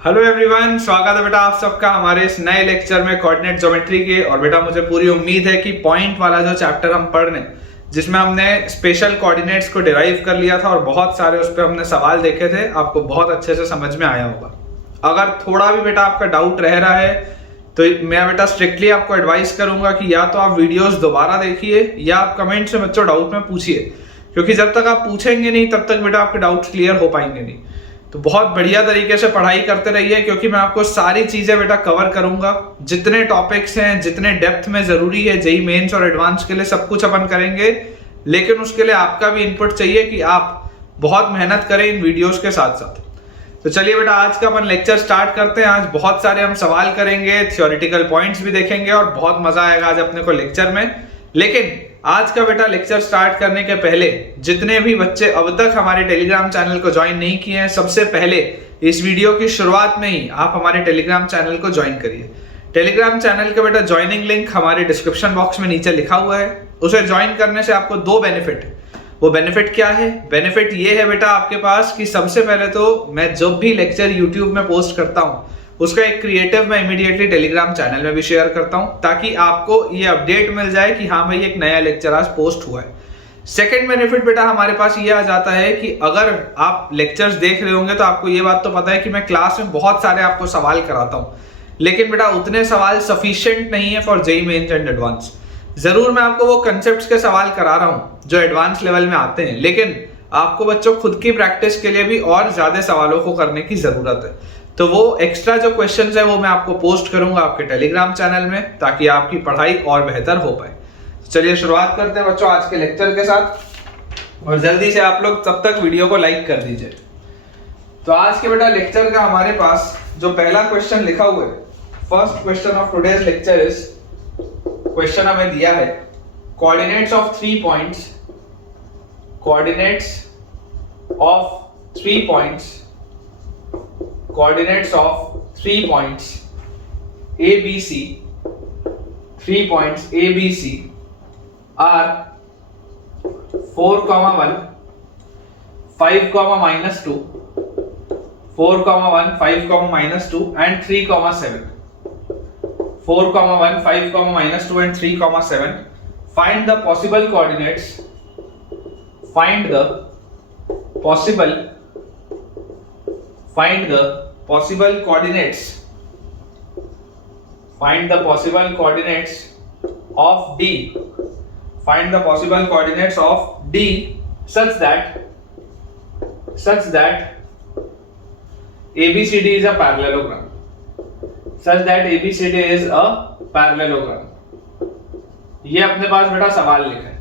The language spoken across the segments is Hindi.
हेलो एवरीवन, स्वागत है बेटा आप सबका हमारे इस नए लेक्चर में कोऑर्डिनेट ज्योमेट्री के। और बेटा मुझे पूरी उम्मीद है कि पॉइंट वाला जो चैप्टर हम पढ़ रहे हैं, जिसमें हमने स्पेशल कोऑर्डिनेट्स को डिराइव कर लिया था और बहुत सारे उस पर हमने सवाल देखे थे, आपको बहुत अच्छे से समझ में आया होगा। अगर थोड़ा भी बेटा आपका डाउट रह रहा है तो मैं बेटा स्ट्रिक्टली आपको एडवाइस करूंगा कि या तो आप वीडियोस दोबारा देखिए या आप कमेंट से बच्चों डाउट में पूछिए, क्योंकि जब तक आप पूछेंगे नहीं तब तक बेटा आपके डाउट्स क्लियर हो पाएंगे नहीं। तो बहुत बढ़िया तरीके से पढ़ाई करते रहिए, क्योंकि मैं आपको सारी चीजें बेटा कवर करूंगा। जितने टॉपिक्स हैं, जितने डेप्थ में जरूरी है जेईई मेंस और एडवांस के लिए, सब कुछ अपन करेंगे। लेकिन उसके लिए आपका भी इनपुट चाहिए कि आप बहुत मेहनत करें इन वीडियोस के साथ साथ। तो चलिए बेटा आज का अपन लेक्चर स्टार्ट करते हैं। आज बहुत सारे हम सवाल करेंगे, थियोरेटिकल पॉइंट्स भी देखेंगे और बहुत मजा आएगा आज अपने को लेक्चर में। लेकिन आज का बेटा लेक्चर स्टार्ट करने के पहले जितने भी बच्चे अब तक हमारे टेलीग्राम चैनल को ज्वाइन नहीं किए हैं, सबसे पहले इस वीडियो की शुरुआत में ही आप हमारे टेलीग्राम चैनल को ज्वाइन करिए। टेलीग्राम चैनल का बेटा ज्वाइनिंग लिंक हमारे डिस्क्रिप्शन बॉक्स में नीचे लिखा हुआ है। उसे ज्वाइन करने से आपको दो बेनिफिट है। वो बेनिफिट क्या है? बेनिफिट ये है बेटा आपके पास कि सबसे पहले तो मैं जब भी लेक्चर यूट्यूब में पोस्ट करता हूँ उसका एक क्रिएटिव मैं इमीडिएटली टेलीग्राम चैनल में भी शेयर करता हूं, ताकि आपको ये अपडेट मिल जाए कि हाँ भाई एक नया लेक्चर आज पोस्ट हुआ है। सेकंड बेनिफिट बेटा हमारे पास ये आ जाता है कि अगर आप लेक्चर्स देख रहे होंगे तो आपको ये बात तो पता है कि मैं क्लास में बहुत सारे आपको सवाल कराता हूं, लेकिन बेटा उतने सवाल सफिशिएंट नहीं है for JEE mains and advance. जरूर मैं आपको वो कंसेप्ट के सवाल करा रहा हूं जो एडवांस लेवल में आते हैं, लेकिन आपको बच्चों खुद की प्रैक्टिस के लिए भी और ज्यादा सवालों को करने की जरूरत है। तो वो एक्स्ट्रा जो क्वेश्चंस है वो मैं आपको पोस्ट करूंगा आपके टेलीग्राम चैनल में, ताकि आपकी पढ़ाई और बेहतर हो पाए। तो चलिए शुरुआत करते हैं बच्चों आज के लेक्चर के साथ, और जल्दी से आप लोग तब तक वीडियो को लाइक कर दीजिए। तो आज के बेटा लेक्चर का हमारे पास जो पहला क्वेश्चन लिखा हुआ है, first question of today's lecture is, question हमें दिया है coordinates of 3 points, coordinates of 3 points, coordinates of 3 points ABC, 3 points ABC are 4,1, 5,-2, 4,1, 5,-2 and 3,7. 4,1, 5,-2 and 3,7. Find the possible coordinates. Find the possible coordinates. Find the possible coordinates of D. Find the possible coordinates of D such that ABCD is a parallelogram. Such that ABCD is a parallelogram. ये अपने पास बेटा सवाल लिखा है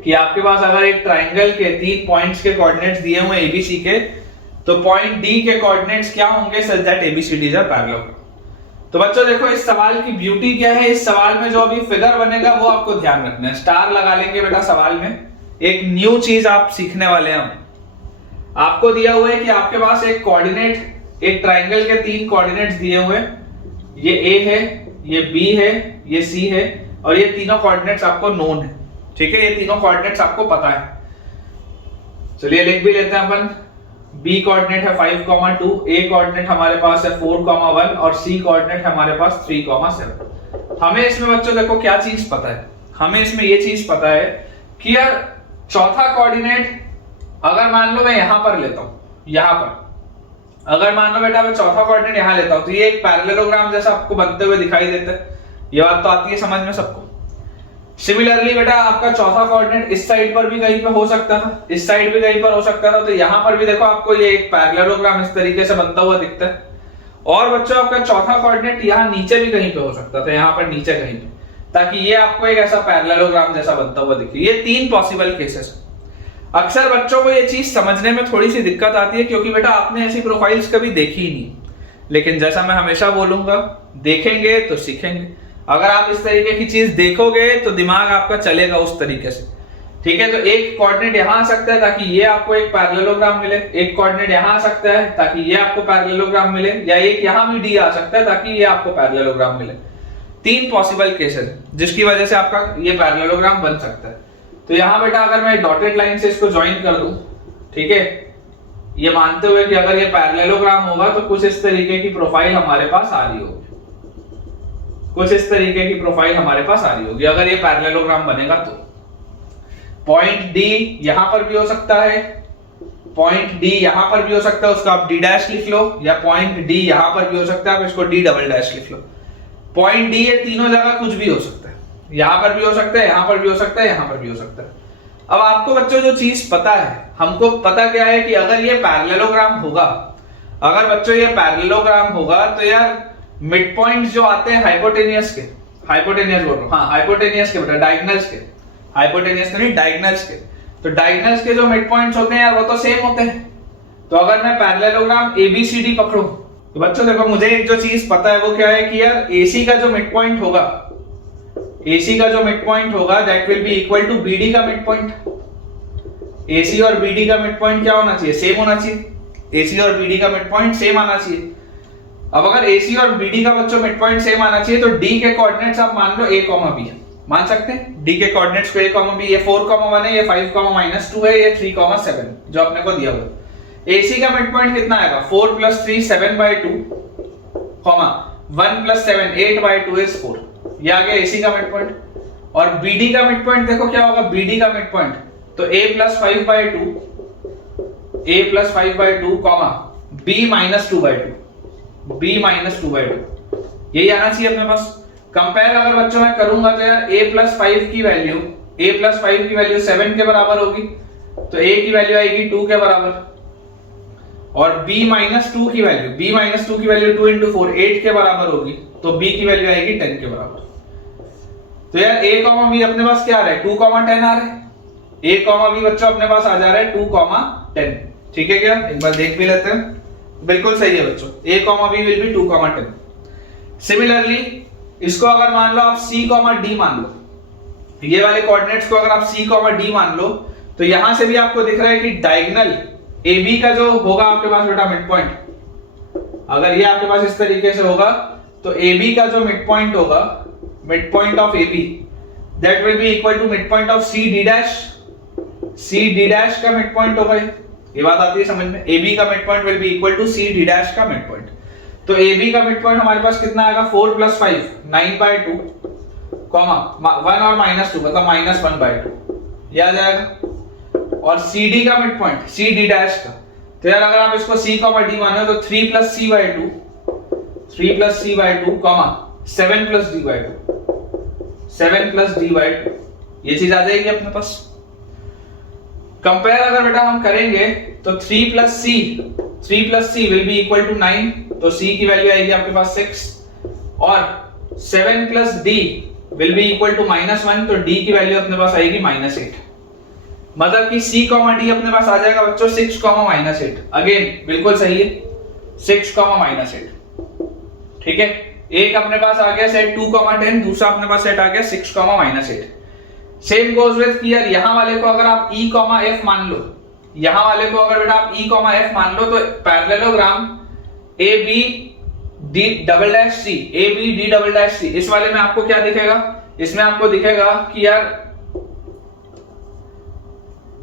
कि आपके पास अगर एक ट्राइंगल के 3 पॉइंट्स के कोऑर्डिनेट्स दिए हुए ABC के, तो पॉइंट डी के कोऑर्डिनेट्स क्या होंगे such that ABCD is a parallelogram. तो बच्चों देखो इस सवाल की ब्यूटी क्या है, इस सवाल में जो अभी फिगर बनेगा वो आपको ध्यान रखना है। स्टार लगा लेंगे बेटा सवाल में, एक न्यू चीज आप सीखने वाले हैं हम। आपको दिया हुआ है कि आपके पास एक कोऑर्डिनेट, एक ट्राइंगल के 3 कोऑर्डिनेट्स दिए हुए, ये ए है, ये बी है, ये सी है, और ये तीनों कोऑर्डिनेट्स आपको नोन है। ठीक है, ये तीनों कोऑर्डिनेट्स आपको पता है। चलिए लिख भी लेते हैं अपन। B कोऑर्डिनेट है 5,2, A कोऑर्डिनेट हमारे पास है 4,1 और C कोऑर्डिनेट हमारे पास 3,7। हमें इसमें बच्चों देखो क्या चीज पता है, हमें इसमें ये चीज पता है कि यार चौथा कोऑर्डिनेट अगर मान लो मैं यहां पर लेता हूं, यहां पर अगर मान लो बेटा मैं चौथा कोऑर्डिनेट यहां लेता हूं, तो ये एक पैरेललोग्राम जैसा आपको बनते हुए दिखाई देता है। ये बात तो आती है समझ में सबको। सिमिलरली बेटा आपका चौथा कोऑर्डिनेट इस साइड पर भी कहीं पे हो सकता था, इस साइड भी कहीं पर हो सकता था, तो यहां पर भी देखो आपको ये एक पैरेललोग्राम इस तरीके से बनता हुआ दिखता है। और बच्चों आपका चौथा कोऑर्डिनेट यहां नीचे भी कहीं पे हो सकता था, यहां पर नीचे कहीं पे, ताकि ये आपको एक ऐसा पैरेललोग्राम जैसा बनता हुआ दिखे। ये 3 पॉसिबल केसेस। अक्सर बच्चों को ये चीज समझने में थोड़ी सी दिक्कत आती है, क्योंकि बेटा आपने ऐसी प्रोफाइल्स कभी देखी ही नहीं। लेकिन जैसा मैं हमेशा बोलूंगा, देखेंगे तो सीखेंगे। अगर आप इस तरीके की चीज देखोगे तो दिमाग आपका चलेगा उस तरीके से। ठीक है, तो एक कोऑर्डिनेट यहां आ सकता है ताकि ये आपको एक पैरेललोग्राम मिले, एक कोऑर्डिनेट यहां आ सकता है ताकि ये आपको पैरेललोग्राम मिले, या एक यहां भी डी आ सकता है ताकि ये आपको पैरेललोग्राम मिले। 3 पॉसिबल केसेस जिसकी वजह से आपका ये पैरेललोग्राम बन सकता है। तो यहां बेटा अगर मैं डॉटेड लाइन से इसको ज्वाइन कर दूं, ठीक है, ये मानते हुए कि अगर ये पैरेललोग्राम होगा तो कुछ इस तरीके की प्रोफाइल हमारे पास आ रही होगी, कुछ इस तरीके की प्रोफाइल हमारे पास आ रही होगी अगर ये पैरेललोग्राम बनेगा तो। पॉइंट डी यहां पर भी हो सकता है, पॉइंट डी यहां पर भी हो सकता है, उसका आप डी डैश लिख लो, या पॉइंट डी यहां पर भी हो सकता है, आप इसको डी डबल डैश लिख लो। पॉइंट डी ये तीनों जगह कुछ भी हो सकता है, यहां पर भी हो सकता है, यहां पर भी हो सकता है, यहां पर भी हो सकता है। अब आपको बच्चों जो चीज पता है, हमको पता क्या है कि अगर ये पैरेललोग्राम होगा, अगर बच्चों ये पैरेललोग्राम होगा तो यार मिड पॉइंट जो आते हैं हाइपोटेनियस के, हाइपोटेनियस बोल रहा हूं, हाँ हाइपोटेनियस के बेटा, डायगोनल्स के, हाइपोटेनियस तो नहीं डायगोनल्स के, तो डायगोनल्स के जो मिड पॉइंट्स होते हैं यार वो तो सेम होते हैं। तो अगर मैं पैरेललोग्राम एबीसीडी पकड़ूं तो बच्चों देखो मुझे एक जो चीज पता है वो क्या है कि यार एसी का जो मिड पॉइंट होगा, AC का जो मिड पॉइंट होगा that will be equal to BD का मिड पॉइंट। AC और BD का मिड पॉइंट क्या होना चाहिए? सेम होना चाहिए। AC और BD का मिड पॉइंट सेम आना चाहिए। अब अगर AC और BD का बच्चों मिड पॉइंट सेम आना चाहिए तो D के कोऑर्डिनेट्स आप मान लो A, B है, मान सकते हैं D के कोऑर्डिनेट्स को A, B, ये 4, 1 है, ये 5, -2 है, ये 3, 7 जो अपने को दिया हुआ। AC का मिड पॉइंट कितना आएगा? 4 + 3 7/2, 1 + 7 8/2 इज 4। ये आ गया AC का मिड पॉइंट। और BD का मिड पॉइंट देखो क्या होगा? BD का मिड पॉइंट तो A + 5/2, A + 5/2, B - 2/2, B - 2/2, यही आना चाहिए अपने पास। कंपेयर अगर बच्चों मैं करूंगा तो यार A + 5 की वैल्यू, A + 5 की वैल्यू 7 के बराबर होगी, तो A की वैल्यू आएगी 2 के बराबर। और B - 2 की वैल्यू, B - 2 की वैल्यू 2 × 4 8 के बराबर होगी, तो B की वैल्यू आएगी 10 के बराबर। तो यार A, B अपने पास क्या आ रहा है? 2, 10 आ रहा है। A, B बच्चों अपने पास आ जा रहा है 2, 10। ठीक है क्या? एक बार देख भी लेते हैं। बिल्कुल सही है बच्चों, A, B will be 2, 10। Similarly इसको अगर मान लो आप C, D मान लो, ये वाले कोऑर्डिनेट्स को अगर आप C, D मान लो, तो यहां से भी आपको दिख रहा है कि डायगोनल AB का जो होगा आपके पास बेटा मिड पॉइंट, अगर ये आपके पास इस तरीके से होगा तो AB का जो मिड पॉइंट होगा, mid point of AB that will be equal to mid point of CD dash. CD dash का मिड पॉइंट होगा, ये बात आती है समझ में? AB का mid point will be equal to CD dash का मिड पॉइंट। तो AB का मिड पॉइंट हमारे पास कितना आएगा? 4 + 5 9/2, 1 और -2 मतलब -1/2, ये आ जाएगा। और CD का मिड पॉइंट, CD डैश का, तो यार अगर आप इसको C, D मानो तो 3 + C/2, 3 + C/2, 7 + D/2, 7 + D/2, ये चीज आ जाएगी अपने पास। कंपेयर अगर बेटा हम करेंगे तो 3 + C will be equal to 9, तो C की वैल्यू आएगी आपके पास 6, और 7 + D will be equal to -1, तो D की वैल्यू अपने पास आएगी -8। मतलब कि C, D अपने पास आ जाएगा बच्चों 6, -8। अगेन बिल्कुल सही है, 6, -8। ठीक है, एक अपने पास आ गया सेट 2, 10, दूसरा अपने पास सेट आ गया 6, -8। सेम गोज विद कि यार यहां वाले को अगर आप E, F मान लो, यहां वाले को अगर बेटा आप E, F मान लो, तो पैरेललोग्राम ABD'(C), ABD'(C), इस वाले में आपको क्या दिखेगा? इसमें आपको दिखेगा कि यार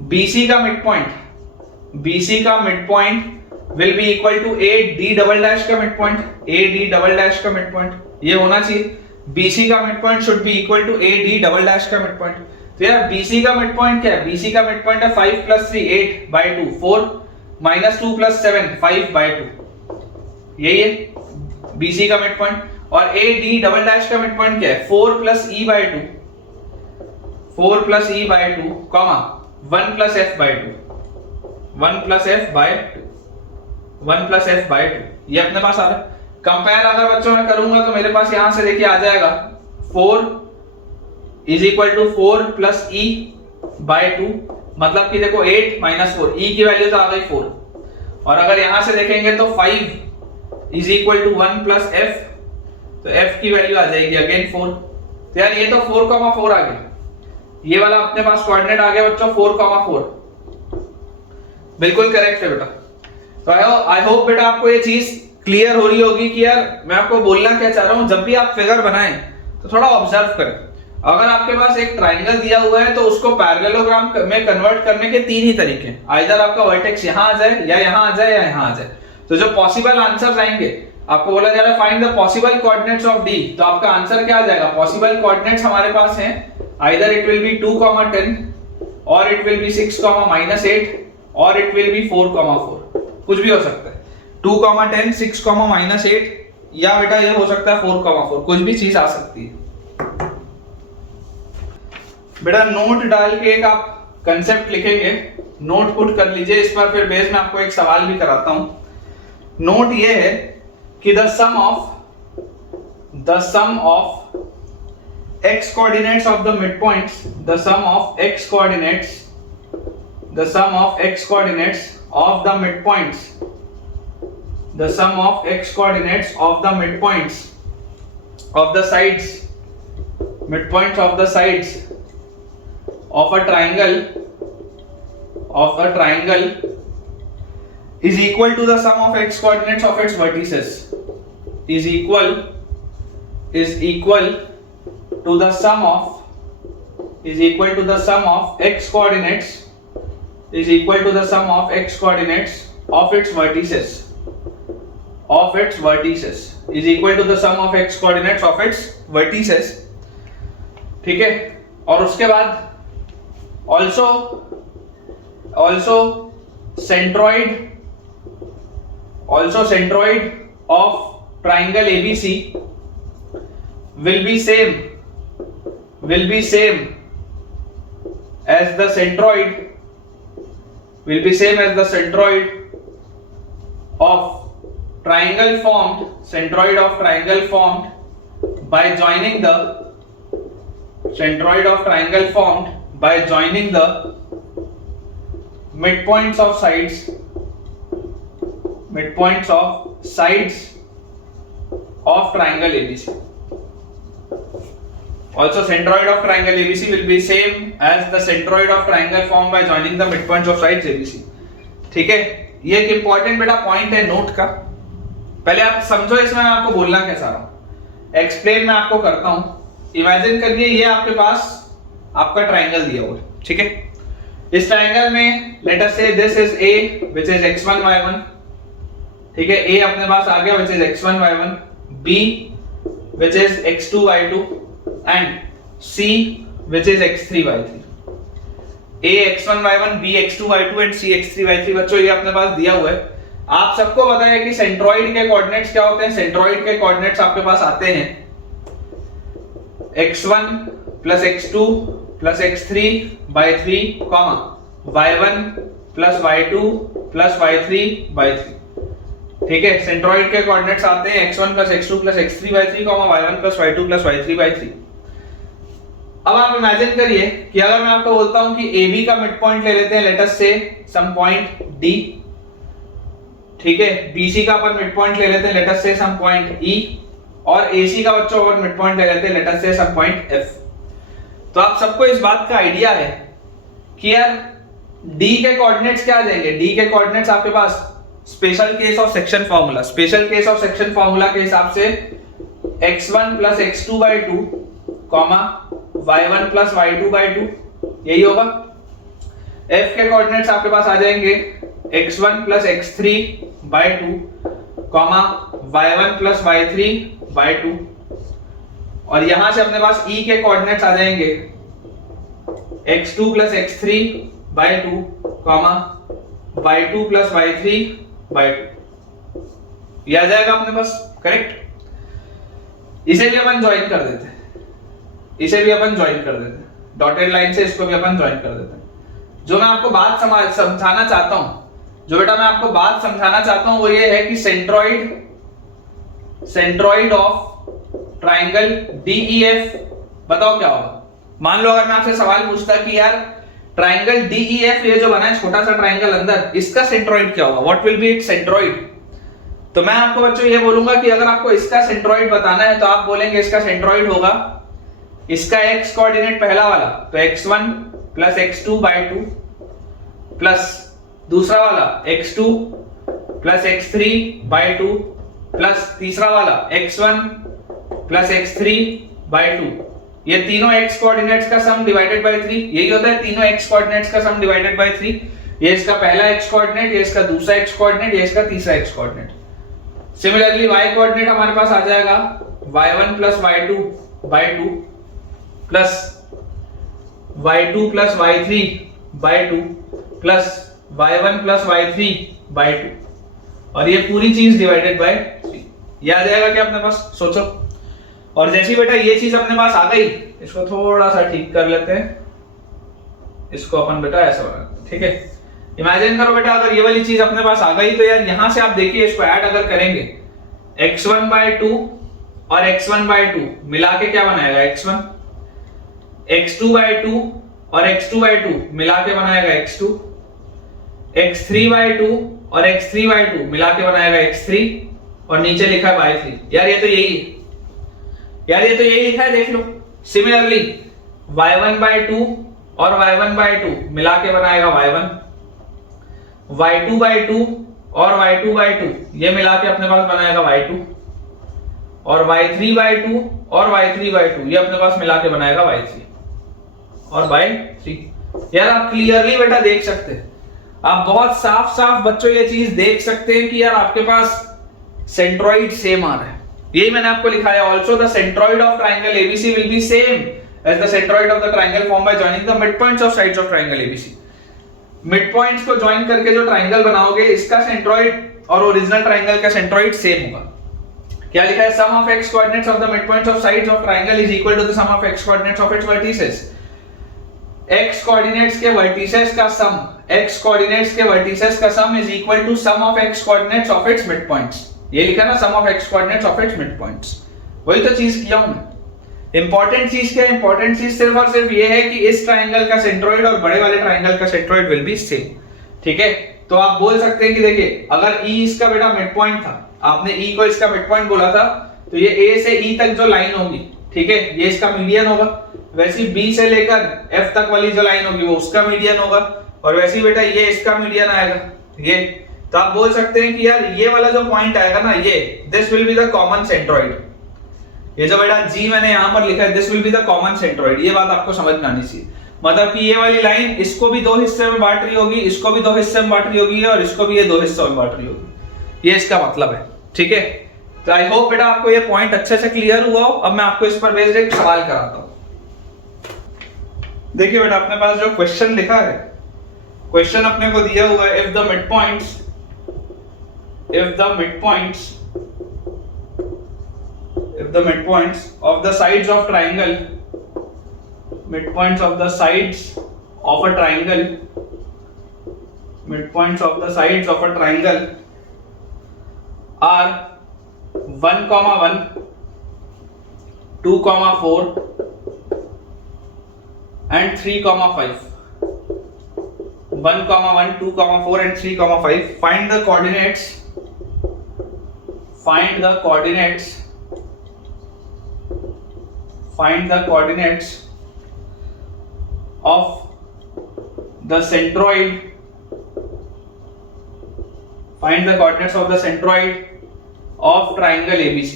BC का मिड पॉइंट, BC का mid point will be equal to AD' का मिड पॉइंट, AD' का मिड पॉइंट, ये होना चाहिए। BC का mid point should be equal to AD' का मिड पॉइंट। तो यार BC का मिड पॉइंट क्या है? BC का मिड पॉइंट है 5 + 3 8/2, 4 -2 + 7 5/2, यही है BC का मिड पॉइंट। और AD' का मिड पॉइंट क्या है? 4 + E/2, 4 + E/2, 1 + F/2, 1 + F/2, 1 + F/2, ये अपने पास आ रहा है। कंपेयर अगर बच्चों मैं करूंगा तो मेरे पास यहां से देखिए आ जाएगा 4 = 4 + E/2, मतलब कि देखो 8 - 4, E की वैल्यू तो आ गई 4, और अगर यहां से देखेंगे तो 5 = 1 + F, तो F की वैल्यू आ जाएगी अगेन 4। तो यार ये तो 4, 4 आ गया, ये वाला अपने पास कोऑर्डिनेट आ गया बच्चों 4, 4, बिल्कुल करेक्ट है बेटा। तो आई होप बेटा आपको ये चीज क्लियर हो रही होगी कि यार मैं आपको बोलना क्या चाह रहा हूं, जब भी आप फिगर बनाएं तो थोड़ा ऑब्जर्व करें। अगर आपके पास एक ट्राइंगल दिया हुआ है तो उसको पैरेललोग्राम में कन्वर्ट करने के तीन ही तरीके हैं, आइदर आपका वर्टेक्स यहां आ जाए या यहां आ जाए या यहां आ जाए। तो जो पॉसिबल आंसर आएंगे, आपको बोला जा रहा है find the possible coordinates of D, तो आपका आंसर क्या आ जाएगा? पॉसिबल कोऑर्डिनेट्स हमारे पास हैं, आइदर इट विल बी 2, 10 और इट विल बी 6, -8 और इट विल बी 4, 4, कुछ भी हो सकता है। 2, 10, 6, -8 या बेटा ये हो सकता है 4, 4, कुछ भी चीज आ सकती है। बेटा नोट डाल के एक आप कंसेप्ट लिखेंगे, नोट पुट कर लीजिए, इस पर फिर बेस में आपको एक सवाल भी कराता हूं। नोट ये है कि the sum of x coordinates of the midpoints, the sum of x coordinates of the midpoints, the sum of x coordinates of the midpoints of the sides, midpoints of the sides of a triangle is equal to the sum of x coordinates of its vertices, is equal to the sum of x coordinates is equal to the sum of x coordinates of its vertices is equal to the sum of x coordinates of its vertices। ठीक है, और उसके बाद also centroid of triangle ABC will be same as the centroid of triangle formed by joining the midpoints of sides of triangle ABC। Also centroid of triangle ABC will be same as the centroid of triangle formed by joining the midpoints of sides ABC। ठीक है, ये एक इंपॉर्टेंट बेटा पॉइंट है नोट का। पहले आप समझो इसमें मैं आपको बोलना कैसा रहा हूं, एक्सप्लेन मैं आपको करता हूं। इमेजिन करिए ये आपके पास आपका ट्राइंगल दिया हुआ है, ठीक है। इस ट्राइंगल में late us say this is A which is x1 y1, ठीक है। A अपने पास आ गया which is x1 y1, B which is x2 y2 and C which is x3 y3। A x1 y1, B x2 y2 and C x3 y3 बच्चों ये अपने पास दिया हुआ है। आप सबको पता है कि सेंट्रोइड के कोऑर्डिनेट्स क्या होते हैं। सेंट्रोइड के कोऑर्डिनेट्स आपके पास आते हैं x1 plus x2 plus x3 by 3, y1 plus y2 plus y3 by 3। ठीक है, सेंट्रोइड के कोऑर्डिनेट्स आते हैं x1 plus x2 plus x3 by 3, y1 plus y2 plus y3 by 3। अब आप इमेजिन करिए कि अगर मैं आपको बोलता हूं कि AB का मिड पॉइंट ले लेते हैं, लेट अस से सम पॉइंट D, ठीक है। BC का अपन मिड पॉइंट ले लेते हैं, लेट अस से सम पॉइंट E, और AC का बच्चों अपन मिड पॉइंट ले लेते हैं, लेट अस से सम पॉइंट F। तो आप सबको इस बात का आइडिया है कि यार D के कोऑर्डिनेट्स क्या आ जाएंगे। D के कोऑर्डिनेट्स आपके पास special case of section formula के हिसाब से x1 plus x2 by 2, y1 plus y2 by 2, यही होगा। F के कोऑर्डिनेट्स आपके पास आ जाएंगे x1 plus x3 by 2, y1 plus y3 by 2, और यहां से अपने पास E के कोऑर्डिनेट्स आ जाएंगे x2 plus x3 by 2, y2 plus y3 by 2, ये आ जाएगा अपने पास, करेक्ट। इसे भी अपन ज्वाइन कर देते हैं, डॉटेड लाइन से इसको भी अपन ज्वाइन कर देते हैं। जो मैं आपको बात समझाना चाहता हूं, वो ये है कि सेंट्रोइड ऑफ ट्राइंगल DEF, बताओ क्या होगा। मान लो अगर मैं आपसे सवाल पूछता कि यार ट्राइंगल DEF ये जो बना है छोटा सा ट्राइंगल अंदर, इसका सेंट्रोइड क्या होगा, what will be it's centroid. तो मैं आपको बच्चों ये बोलूंगा कि अगर आपको इसका सेंट्रोइड बताना है तो आप बोलेंगे इसका सेंट्रोइड होगा इसका x कोऑर्डिनेट पहला वाला, तो x1 plus x2 by 2 plus दूसरा वाला x2 plus x3 by 2 plus तीसरा वाला x1 plus x3 by 2, ये तीनों x कोऑर्डिनेट्स का सम डिवाइडेड बाय 3, यही होता है तीनों x कोऑर्डिनेट्स का सम डिवाइडेड बाय 3। ये इसका पहला x कोऑर्डिनेट, ये इसका दूसरा x कोऑर्डिनेट, ये इसका तीसरा x coordinate. Similarly y coordinate हमारे पास आ जाएगा y1 plus y2 by 2 plus y2 plus y3 by 2 plus y1 plus y3 by 2, और ये पूरी चीज डिवाइडेड बाय 3। ये आ जाएगा क्या अपने पास, सोचो। और जैसी बेटा ये चीज अपने पास आ गई, इसको थोड़ा सा ठीक कर लेते हैं, इसको अपन बेटा ऐसा बनाते हैं, ठीक है। इमेजिन करो बेटा अगर ये वाली चीज अपने पास आ गई तो यार यहां से आप देखिए इसको ऐड अगर करेंगे x1 बाय 2 और x1 बाय 2 मिला के क्या बनाएगा x1, x2 बाय 2 और x2 बाय 2 मिला के बनाएगा x2, x3 बाय 2 और x3 बाय 2 मिला के बनाएगा x3, और नीचे लिखा है बाय 3। यार ये तो यही है, यार ये तो यही लिखा है, देख लो। सिमिलरली y1 बाय 2 और y1 बाय 2 मिला के बनाएगा y1, y2 बाय 2 और y2 बाय 2 ये मिला के अपने पास बनाएगा y2, और y3 बाय 2 और y3 बाय 2 ये अपने पास मिला के बनाएगा y3 और बाय 3। यार आप क्लियरली बेटा देख सकते हैं, आप बहुत साफ साफ बच्चों ये चीज देख सकते हैं कि यार आपके पास सेंट्रोइड सेम आ रहा है। यही मैंने आपको लिखा है, also the centroid of triangle ABC will be same as the centroid of the triangle form by joining the mid points of sides of triangle ABC. Mid points को ज्वाइन करके जो ट्राइंगल बनाओगे इसका सेंट्रोइड और ओरिजिनल ट्राइंगल का सेंट्रोइड सेम होगा। क्या लिखा है, sum of x coordinates of the mid points of sides of triangle is equal to the sum of x coordinates of its vertices. x coordinates के वर्टिसेस का सम, x कोऑर्डिनेट्स के वर्टिसेस का sum is equal to sum of x coordinates of its mid points. ये लिखा ना, sum of x coordinates of its mid points, वही तो चीज किया हूं मैं। इंपॉर्टेंट चीज क्या है, इंपॉर्टेंट चीज सिर्फ और सिर्फ ये है कि इस ट्राइंगल का सेंट्रोइड और बड़े वाले ट्राइंगल का सेंट्रोइड विल बी सेम, ठीक है। तो आप बोल सकते हैं कि देखिए अगर E इसका बेटा मिड पॉइंट था, आपने E को इसका मिड पॉइंट बोला था, तो ये A से E तक जो लाइन होगी, ठीक है, ये इसका मीडियन होगा। वैसे B से लेकर F तक वाली जो लाइन होगी वो उसका मीडियन होगा, और वैसे बेटा ये इसका मीडियन आएगा ये। तो आप बोल सकते हैं कि यार ये वाला जो पॉइंट आएगा ना, ये this will be the common centroid. ये जो बेटा G मैंने यहां पर लिखा है, this will be the common centroid. ये बात आपको समझ में आनी चाहिए, मतलब कि ये वाली लाइन इसको भी दो हिस्से में बांट रही होगी, इसको भी दो हिस्से में बांट रही होगी, और इसको भी ये दो हिस्सों में बांट रही होगी। ये इसका मतलब है, ठीक है। तो आई होप बेटा आपको ये पॉइंट अच्छे से क्लियर हुआ हो। अब मैं आपको इस पर बेस्ड एक सवाल कराता हूं। देखिए बेटा अपने पास जो क्वेश्चन लिखा है, क्वेश्चन अपने को दिया हुआ है, if the mid points of the sides of triangle, midpoints of the sides of a triangle, midpoints of the sides of a triangle are 1,1, 2,4 and 3,5. 1,1, 2,4 and 3,5. Find the coordinates of the centroid. Find the coordinates of the centroid of triangle ABC.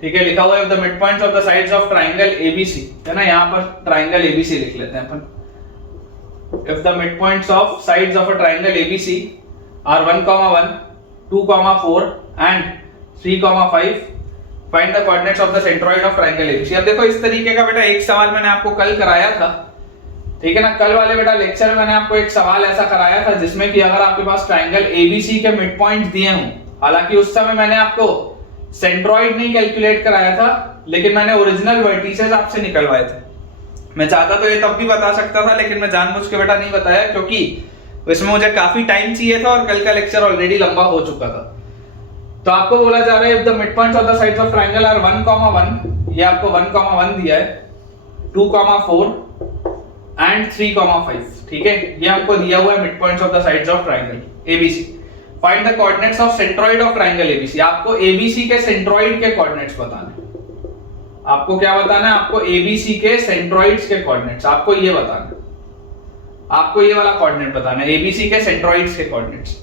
ठीक है, लिखा हुआ है the midpoints of the sides of triangle ABC, है ना। यहाँ पर triangle ABC लिख लेते हैं अपन। If the midpoints of sides of a triangle ABC are 1,1, 2,4 and 3,5, find the coordinates of the centroid of triangle ABC। अब देखो इस तरीके का बेटा एक सवाल मैंने आपको कल कराया था, ठीक है ना। कल वाले बेटा लेक्चर में मैंने आपको एक सवाल ऐसा कराया था जिसमें कि अगर आपके पास ट्राइंगल ABC के मिड पॉइंट दिए हों, हालांकि उस समय मैंने आपको सेंट्रोइड नहीं कैलकुलेट कराया था, लेकिन मैंने ओरिजिनल वर्टिसेस आपसे निकलवाए थे। मैं चाहता तो ये तब भी बता सकता था, लेकिन मैं जानबूझ के बेटा नहीं बताया, क्योंकि इसमें मुझे काफी टाइम चाहिए था और कल का लेक्चर ऑलरेडी लंबा हो चुका था। तो आपको बोला जा रहा है if the midpoints of the sides of triangle are 1,1, ये आपको 1,1 दिया है, 2,4 एंड 3,5, ठीक है। ये आपको दिया हुआ है midpoints of the sides of triangle ABC. Find the coordinates of centroid of triangle ABC. आपको एबीसी के सेंट्रोइड के कोऑर्डिनेट्स बताने। आपको क्या बताना है? आपको एबीसी के सेंट्रोइड्स के कोऑर्डिनेट्स आपको ये बताना है। आपको ये वाला कोऑर्डिनेट बताना है, एबीसी के सेंट्रोइड्स के कोऑर्डिनेट्स।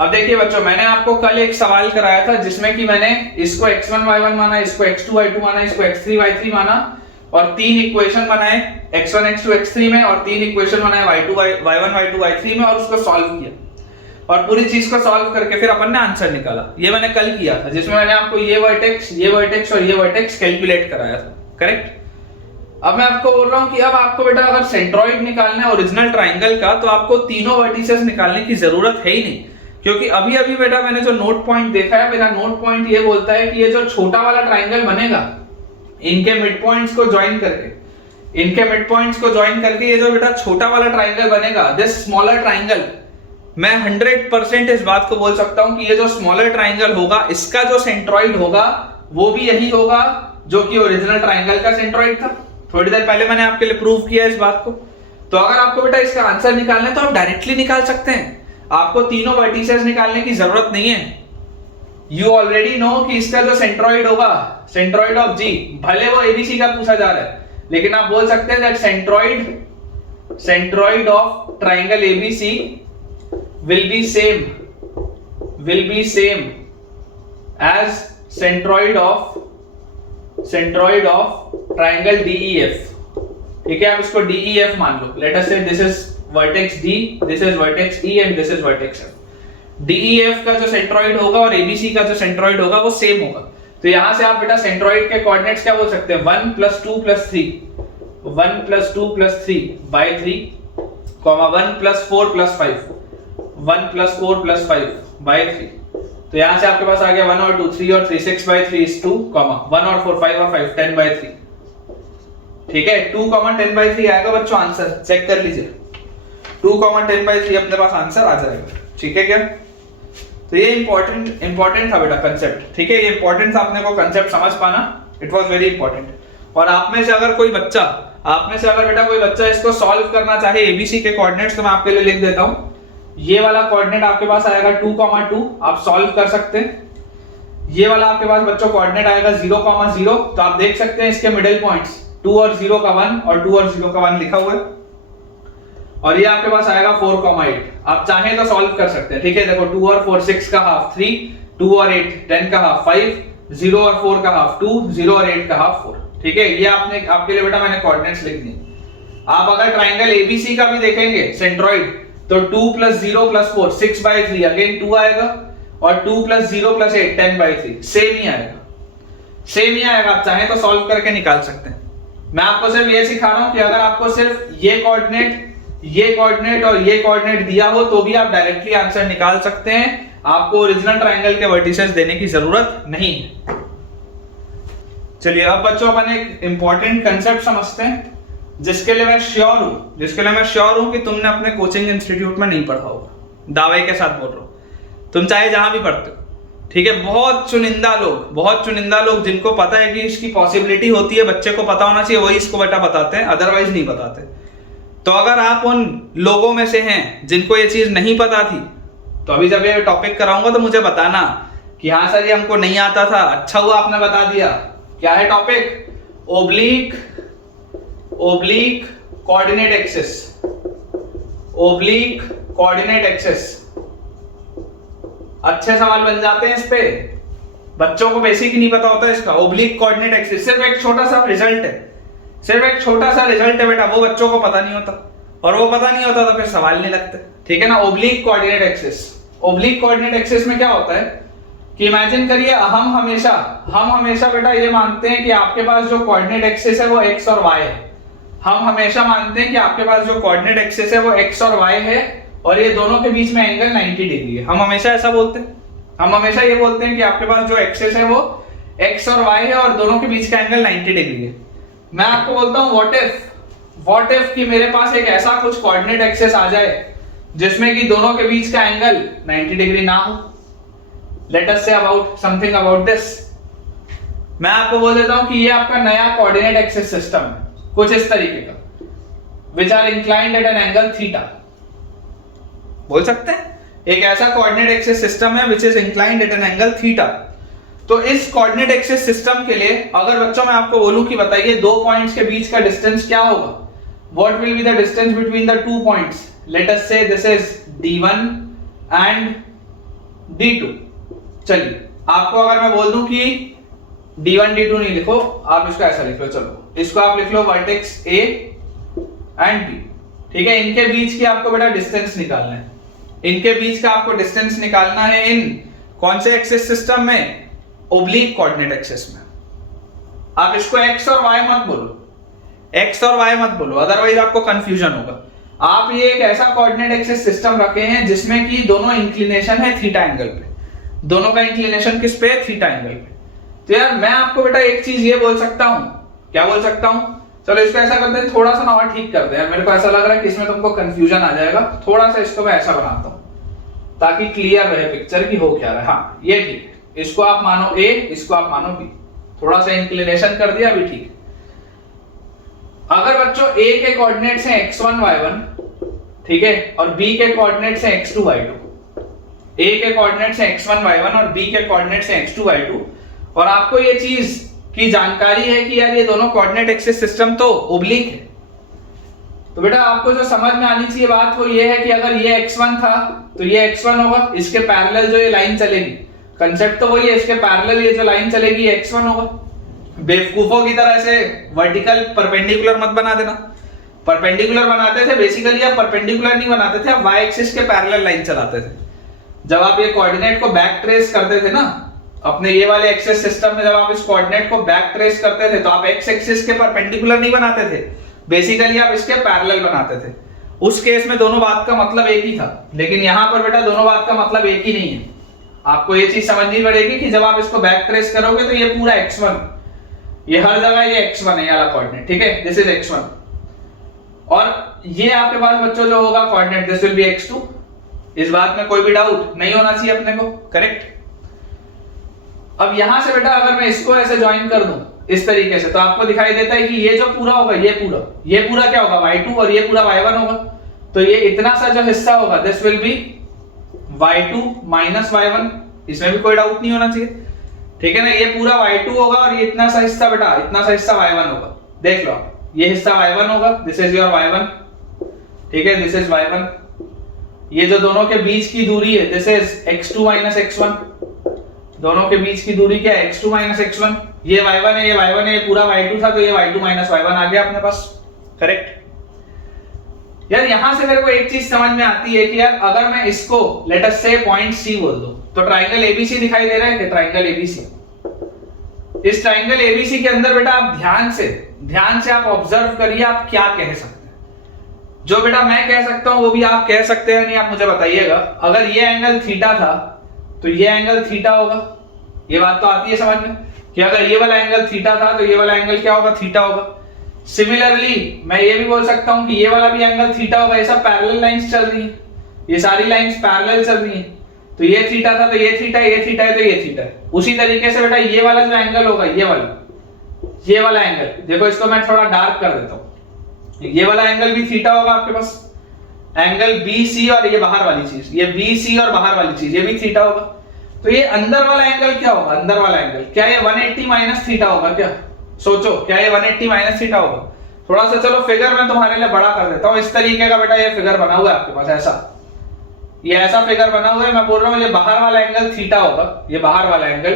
अब देखिए बच्चों, मैंने आपको कल एक सवाल कराया था जिसमें कि मैंने इसको x1 y1 माना, इसको x2 y2 माना, इसको x3 y3 माना, और 3 इक्वेशन बनाए x1 x2 x3 में, और 3 इक्वेशन बनाए y2 y1 y2 y3 में, और उसको सॉल्व किया और पूरी चीज को सॉल्व करके फिर अपन ने आंसर निकाला। ये मैंने कल किया था, जिसमें मैंने आपको ये वर्टेक्स और ये वर्टेक्स कैलकुलेट कराया था, करेक्ट। अब मैं आपको बोल रहा हूं कि अब आपको बेटा अगर सेंट्रोइड निकालना है ओरिजिनल ट्राइंगल का, तो आपको तीनों वर्टिसेस निकालने की जरूरत है ही नहीं, क्योंकि अभी अभी बेटा मैंने जो नोट पॉइंट देखा है, मेरा नोट पॉइंट ये बोलता है कि ये जो छोटा वाला ट्राइंगल बनेगा, इनके मिड पॉइंट्स को ज्वाइन करके ये जो बेटा छोटा वाला ट्राइंगल बनेगा, दिस स्मॉलर ट्राइंगल, मैं 100% इस बात को बोल सकता हूं कि ये जो स्मॉलर ट्राइंगल होगा, इसका जो सेंट्रोइड होगा वो भी यही होगा जो कि ओरिजिनल ट्राइंगल का सेंट्रोइड था। थोड़ी देर पहले मैंने आपके लिए प्रूव किया इस बात को। तो अगर आपको बेटा इसका आंसर निकालना है तो आप डायरेक्टली निकाल सकते हैं, आपको तीनों वर्टिसेस निकालने की जरूरत नहीं है। यू ऑलरेडी नो कि इसका जो सेंट्रोइड होगा, सेंट्रोइड ऑफ जी, भले वो एबीसी का पूछा जा रहा है, लेकिन आप बोल सकते हैं that centroid of triangle ABC will be same as centroid of triangle DEF। ठीक है, आप इसको DEF मान लो। Let us say this is vertex D, this is vertex E and this is vertex F। DEF का जो सेंट्रोइड होगा और ABC का जो सेंट्रोइड होगा वो सेम होगा। तो यहां से आप बेटा सेंट्रोइड के कोऑर्डिनेट्स क्या बोल सकते हैं, 1 + 2 + 3 1 + 2 + 3 by 3, 1 + 4 + 5 1 + 4 + 5 by 3। तो यहां से आपके पास आ गया 1 और 2 3 और 3 6 by 3 is 2, 1 और 4 5 और 5 10 by 3। ठीक है, 2, 10 by 3 आएगा बच्चों आंसर, चेक कर लीजिए। 2, 10 by 3 अपने पास आंसर आ जाएगा। ठीक है क्या? तो ये इंपॉर्टेंट था बेटा कंसेप्ट। ठीक है, ये इंपॉर्टेंट था अपने को कंसेप्ट समझ पाना, इट वाज वेरी इंपॉर्टेंट। और आप में से अगर बेटा कोई बच्चा इसको सॉल्व करना चाहे एबीसी के कोऑर्डिनेट्स, तो मैं आपके लिए लिख देता हूं। ये वाला कोऑर्डिनेट आपके पास आएगा 2, 2, आप सॉल्व कर सकते हैं। ये वाला आपके पास बच्चों कोऑर्डिनेट आएगा 0, 0, तो आप देख सकते हैं इसके मिडिल पॉइंट्स 2 और 0 का 1 और 2 और 0 का 1 लिखा हुआ है। और ये आपके पास आएगा 4, 8, आप चाहें तो सॉल्व कर सकते हैं। ठीक है, देखो 2 और 4 6 का हाफ 3, 2 और 8 10 का हाफ 5, 0 और 4 का हाफ 2, 0 और 8 का हाफ 4। ठीक है, ये आपके लिए बेटा मैंने कोऑर्डिनेट्स लिख दिए। आप अगर ट्राइंगल एबीसी का भी देखेंगे सेंट्रोइड, तो 2 + 0 + 4 6 by 3 अगेन 2 आएगा, और 2 + 0 + 8 10 by 3 सेम ही आएगा। आप चाहें तो सॉल्व करके निकाल सकते हैं। मैं आपको सिर्फ ये सिखा रहा हूं कि अगर आपको सिर्फ ये कोऑर्डिनेट और ये कोऑर्डिनेट दिया हो तो भी आप डायरेक्टली आंसर निकाल सकते हैं, आपको ओरिजिनल ट्राइंगल के वर्टिसेस देने की जरूरत नहीं है। चलिए अब बच्चों अपन एक इंपॉर्टेंट कंसेप्ट समझते हैं, जिसके लिए मैं श्योर हूं कि तुमने अपने कोचिंग इंस्टीट्यूट में नहीं पढ़ा होगा। दावे के साथ बोल रहा हूं, तुम चाहे जहां भी पढ़ते हो। ठीक है, बहुत चुनिंदा लोग जिनको पता है कि इसकी पॉसिबिलिटी होती है, बच्चे को पता होना चाहिए, वही इसको बेटा बताते हैं, अदरवाइज नहीं बताते। तो अगर आप उन लोगों में से हैं जिनको ये चीज नहीं पता थी, तो अभी जब ये टॉपिक कराऊंगा तो मुझे बताना कि हाँ सर ये हमको नहीं आता था, अच्छा हुआ आपने बता दिया। क्या है टॉपिक? Oblique coordinate axis. अच्छे सवाल बन जाते हैं इस पे, बच्चों को बेसिक ही नहीं पता होता इसका। ओब्लिक कोऑर्डिनेट एक्सिस सिर्फ एक छोटा सा रिजल्ट है बेटा, वो बच्चों को पता नहीं होता, और वो पता नहीं होता तो फिर सवाल नहीं लगते। ठीक है ना, ओब्लिक कोऑर्डिनेट एक्सिस में क्या होता है कि इमेजिन करिए हम हमेशा बेटा ये मानते हैं कि आपके पास जो कोऑर्डिनेट एक्सिस है वो x और y है। हम हमेशा मानते हैं कि आपके पास जो कोऑर्डिनेट एक्सिस है वो x और y है, और ये दोनों के बीच में एंगल 90 डिग्री है। हम हमेशा ऐसा बोलते हैं, हम हमेशा ये बोलते हैं कि आपके पास जो एक्सिस है वो x और y है, और दोनों के बीच का एंगल 90 डिग्री है। मैं आपको बोलता हूं व्हाट इफ कि मेरे पास एक ऐसा कुछ कोऑर्डिनेट एक्सिस आ जाए जिसमें कि दोनों के बीच का एंगल 90 डिग्री ना हो। लेट अस से समथिंग अबाउट दिस। मैं आपको बोल देता हूं कि ये आपका नया कोऑर्डिनेट एक्सिस सिस्टम है, कुछ इस तरीके का, which are inclined at an angle theta। बोल सकते हैं एक ऐसा कोऑर्डिनेट एक्सिस सिस्टम है which is inclined at an angle theta। तो इस कोऑर्डिनेट एक्सिस सिस्टम के लिए अगर बच्चों मैं आपको बोलूं कि बताइए दो पॉइंट्स के बीच का डिस्टेंस क्या होगा, what will be the distance between the 2 points? Let us say this is D1 and D2। चलिए आपको अगर मैं बोल दूं कि D1 D2 नहीं लिखो, आप इसको ऐसा लिख लो, चलो इसको आप लिख लो वर्टेक्स ए एंड बी, ठीक है। इनके बीच की आपको बेटा डिस्टेंस निकालना है, इनके बीच का आपको डिस्टेंस निकालना है इन कौन से एक्सिस सिस्टम में, ओब्लिक कोऑर्डिनेट एक्सिस में। आप इसको एक्स और वाई मत बोलो, एक्स और वाई मत बोलो, अदरवाइज आपको कंफ्यूजन होगा। आप ये एक ऐसा कोऑर्डिनेट एक्सिस सिस्टम रखे हैं जिसमें कि दोनों इंक्लिनेशन है थीटा एंगल पे, दोनों का इंक्लिनेशन किस पे, थीटा एंगल पे। तो यार मैं आपको बेटा एक चीज ये बोल सकता हूं, क्या बोल सकता हूं, चलो इसको ऐसा करते हैं, थोड़ा सा ना और ठीक करते हैं, मेरे को ऐसा लग रहा है कि इसमें तुमको कंफ्यूजन आ जाएगा, थोड़ा सा इसको मैं ऐसा बनाता हूं ताकि क्लियर रहे पिक्चर की हो क्या रहा है। हाँ ये ठीक है, इसको आप मानो ए, इसको आप मानो बी, थोड़ा सा इंक्लिनेशन कर दिया, अभी ठीक है। अगर बच्चों ए के कोऑर्डिनेट्स हैं x1 y1, ठीक है, और b के कोऑर्डिनेट्स हैं x2 y2, a के कोऑर्डिनेट्स हैं x1 y1 और b के कोऑर्डिनेट्स हैं x2 y2, और आपको ये चीज की जानकारी है कि यार ये दोनों कोऑर्डिनेट एक्सिस सिस्टम तो ओब्लिक है, तो बेटा आपको जो समझ में आनी चाहिए बात वो ये है कि अगर ये x1 था तो ये x1 होगा, इसके पैरेलल जो ये लाइन चलेगी, कंसेप्ट तो वही है, इसके पैरेलल ये जो लाइन चलेगी ये x1 होगा। बेवकूफों की तरह से वर्टिकल परपेंडिकुलर मत बना देना, परपेंडिकुलर बनाते थे बेसिकली, आप परपेंडिकुलर नहीं बनाते थे, आप y एक्सिस के पैरेलल लाइन चलाते थे। जब आप ये कोऑर्डिनेट को बैक ट्रेस करते थे ना अपने ये वाले एक्सिस सिस्टम में, जब आप इस कोऑर्डिनेट को बैक ट्रेस करते थे तो आप x एक्सिस के परपेंडिकुलर नहीं बनाते थे, बेसिकली आप इसके पैरेलल बनाते थे। उस केस में दोनों बात का मतलब एक ही था, लेकिन यहां पर बेटा दोनों बात का मतलब एक ही नहीं है। आपको ये चीज समझनी पड़ेगी कि जब आप इसको बैक ट्रेस करोगे तो ये पूरा x1, ये हर जगह ये x1 है, ये वाला कोऑर्डिनेट, ठीक है, दिस इज x1, और ये आपके पास बच्चों जो होगा coordinate this will B x2। इस बात में कोई भी डाउट नहीं होना चाहिए अपने को, करेक्ट। अब यहां से बेटा अगर मैं इसको ऐसे ज्वाइन कर दूं इस तरीके से, तो आपको दिखाई देता है कि ये जो पूरा होगा, ये पूरा क्या होगा y2 और ये पूरा y1 होगा, तो ये इतना सा जो हिस्सा होगा this will B y2 minus y1, इसमें भी कोई डाउट नहीं होना चाहिए, ठीक है ना। ये पूरा y2 होगा और ये इतना सा हिस्सा बेटा, इतना सा हिस्सा y1 होगा, देख लो ये हिस्सा y1 होगा, दिस इज योर y1, ठीक है, दिस इज y1। ये जो दोनों के बीच की दूरी है this is x2 minus x1, दोनों के बीच की दूरी क्या है, x2 माइनस x1, ये y1 है, ये y1 है, ये पूरा y2 था तो ये y2 माइनस y1 आ गया अपने पास, करेक्ट। यार यहां से मेरे को एक चीज समझ में आती है कि यार अगर मैं इसको लेट अस से पॉइंट C बोल दूं, तो ट्राइंगल ABC दिखाई दे रहा है कि ट्राइंगल ABC, इस ट्राइंगल ABC के अंदर बेटा आप ध्यान से आप ऑब्जर्व करिए आप क्या कह सकते हैं। जो बेटा मैं कह सकता हूं वो भी आप कह सकते हैं, नहीं आप मुझे बताइएगा। अगर ये एंगल थीटा था तो ये एंगल थीटा होगा, ये बात तो आती है समझ में कि अगर ये वाला एंगल थीटा था तो ये वाला एंगल क्या होगा, थीटा होगा। सिमिलरली मैं ये भी बोल सकता हूं कि ये वाला भी एंगल थीटा होगा, ये सब पैरेलल लाइंस चल रही है, ये सारी लाइंस पैरेलल चल रही है, तो ये थीटा था तो ये थीटा, ये थीटा है तो ये थीटा है। उसी तरीके से बेटा ये वाला जो एंगल होगा, ये वाला एंगल देखो, इसको मैं थोड़ा डार्क कर देता हूं, ये वाला एंगल भी थीटा होगा आपके पास, एंगल BC और ये बाहर वाली चीज, ये BC और बाहर वाली चीज ये भी थीटा होगा। तो ये अंदर वाला एंगल क्या होगा, अंदर वाला एंगल क्या ये 180 माइनस थीटा होगा क्या, सोचो क्या ये 180 माइनस थीटा होगा। थोड़ा सा चलो फिगर मैं तुम्हारे लिए बड़ा कर देता हूं, इस तरीके का बेटा ये फिगर बना हुआ है आपके पास, ऐसा ये ऐसा फिगर बना हुआ है। मैं बोल रहा हूं ये बाहर वाला एंगल थीटा होगा, ये बाहर वाला एंगल,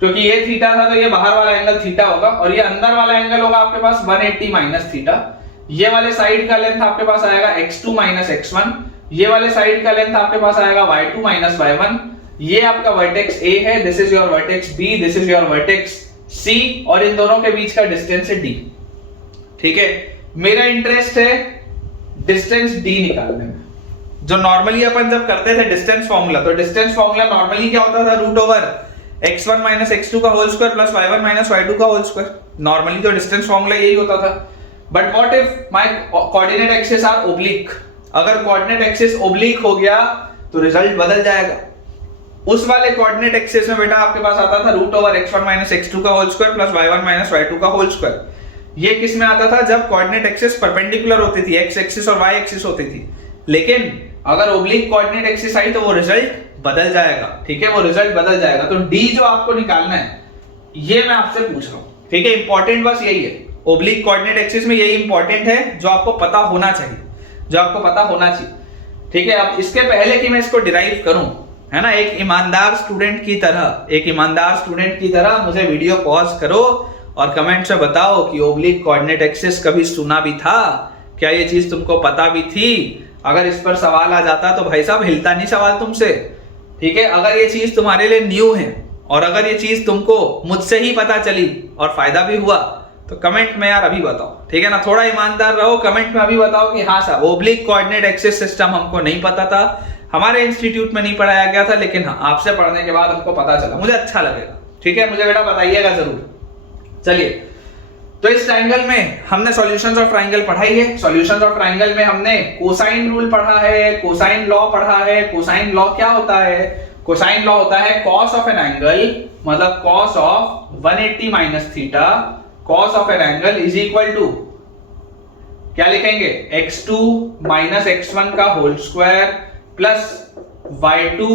क्योंकि ये थीटा था तो ये बाहर वाला एंगल थीटा होगा, और ये अंदर वाला एंगल होगा आपके पास 180 माइनस थीटा। ये वाले साइड का लेंथ आपके पास आएगा x2 माइनस x1, ये वाले साइड का लेंथ आपके पास आएगा y2 माइनस y1। ये आपका वर्टेक्स A है, this is your vertex B, this is your vertex C, और इन दोनों के बीच का डिस्टेंस है D, ठीक है। मेरा इंटरेस्ट है डिस्टेंस D निकालने में। जो नॉर्मली अपन जब करते थे डिस्टेंस फॉर्मूला, तो डिस्टेंस फॉर्मूला नॉर्मली क्या होता था, root over x1 minus x2 का whole square plus y1 minus y2 का होल स्क्वायर। नॉर्मली तो डिस्टेंस फॉर्मूला यही होता था। But what if my coordinate axis are oblique, अगर कोऑर्डिनेट एक्सिस ओब्लिक हो गया तो रिजल्ट बदल जाएगा। उस वाले कोऑर्डिनेट एक्सिस में बेटा आपके पास आता था root over x1 minus x2 का whole square plus y1 minus y2 का होल स्क्वायर। ये किस में आता था, जब कोऑर्डिनेट एक्सिस परपेंडिकुलर होती थी, x एक्सिस और y एक्सिस होती थी। लेकिन अगर ओब्लिक कोऑर्डिनेट एक्सिस आई तो वो रिजल्ट बदल जाएगा, ठीक है, वो रिजल्ट बदल जाएगा। तो D जो आपको निकालना है ये मैं आपसे पूछ रहा हूं, ठीक है, इंपॉर्टेंट बस यही है। ओब्लिक कोऑर्डिनेट एक्सिस में यही इंपॉर्टेंट है जो आपको पता होना चाहिए, जो आपको पता होना चाहिए, ठीक है। अब इसके पहले कि मैं इसको डिराइव करूं, है ना, एक ईमानदार स्टूडेंट की तरह मुझे वीडियो पॉज करो और कमेंट से बताओ कि ओब्लिक कोऑर्डिनेट एक्सिस कभी सुना भी था, क्या ये चीज तुमको पता भी थी। अगर इस पर सवाल आ जाता तो भाई साहब हिलता नहीं सवाल तुमसे, ठीक है। अगर ये चीज तुम्हारे लिए न्यू है और अगर ये चीज तुमको मुझसे ही पता चली और फायदा भी हुआ तो कमेंट में यार अभी बताओ, ठीक है ना। थोड़ा ईमानदार रहो, कमेंट में अभी बताओ कि हाँ साहब ओब्लिक कोऑर्डिनेट एक्सिस सिस्टम हमको नहीं पता था, हमारे इंस्टीट्यूट में नहीं पढ़ाया गया था, लेकिन हाँ आपसे पढ़ने के बाद हमको पता चला, मुझे अच्छा लगेगा, ठीक है। मुझे बेटा बताइएगा जरूर। चलिए, तो इस ट्रायंगल में हमने सॉल्यूशंस ऑफ ट्रायंगल पढ़ाई है। सॉल्यूशंस ऑफ ट्रायंगल में हमने कोसाइन रूल पढ़ा है, कोसाइन लॉ पढ़ा है। कोसाइन लॉ क्या होता है? कोसाइन लॉ होता है कॉस ऑफ एन एंगल, मतलब cos of 180 minus theta, cos of an angle is equal to क्या लिखेंगे? x2 माइनस x1 का whole square plus y2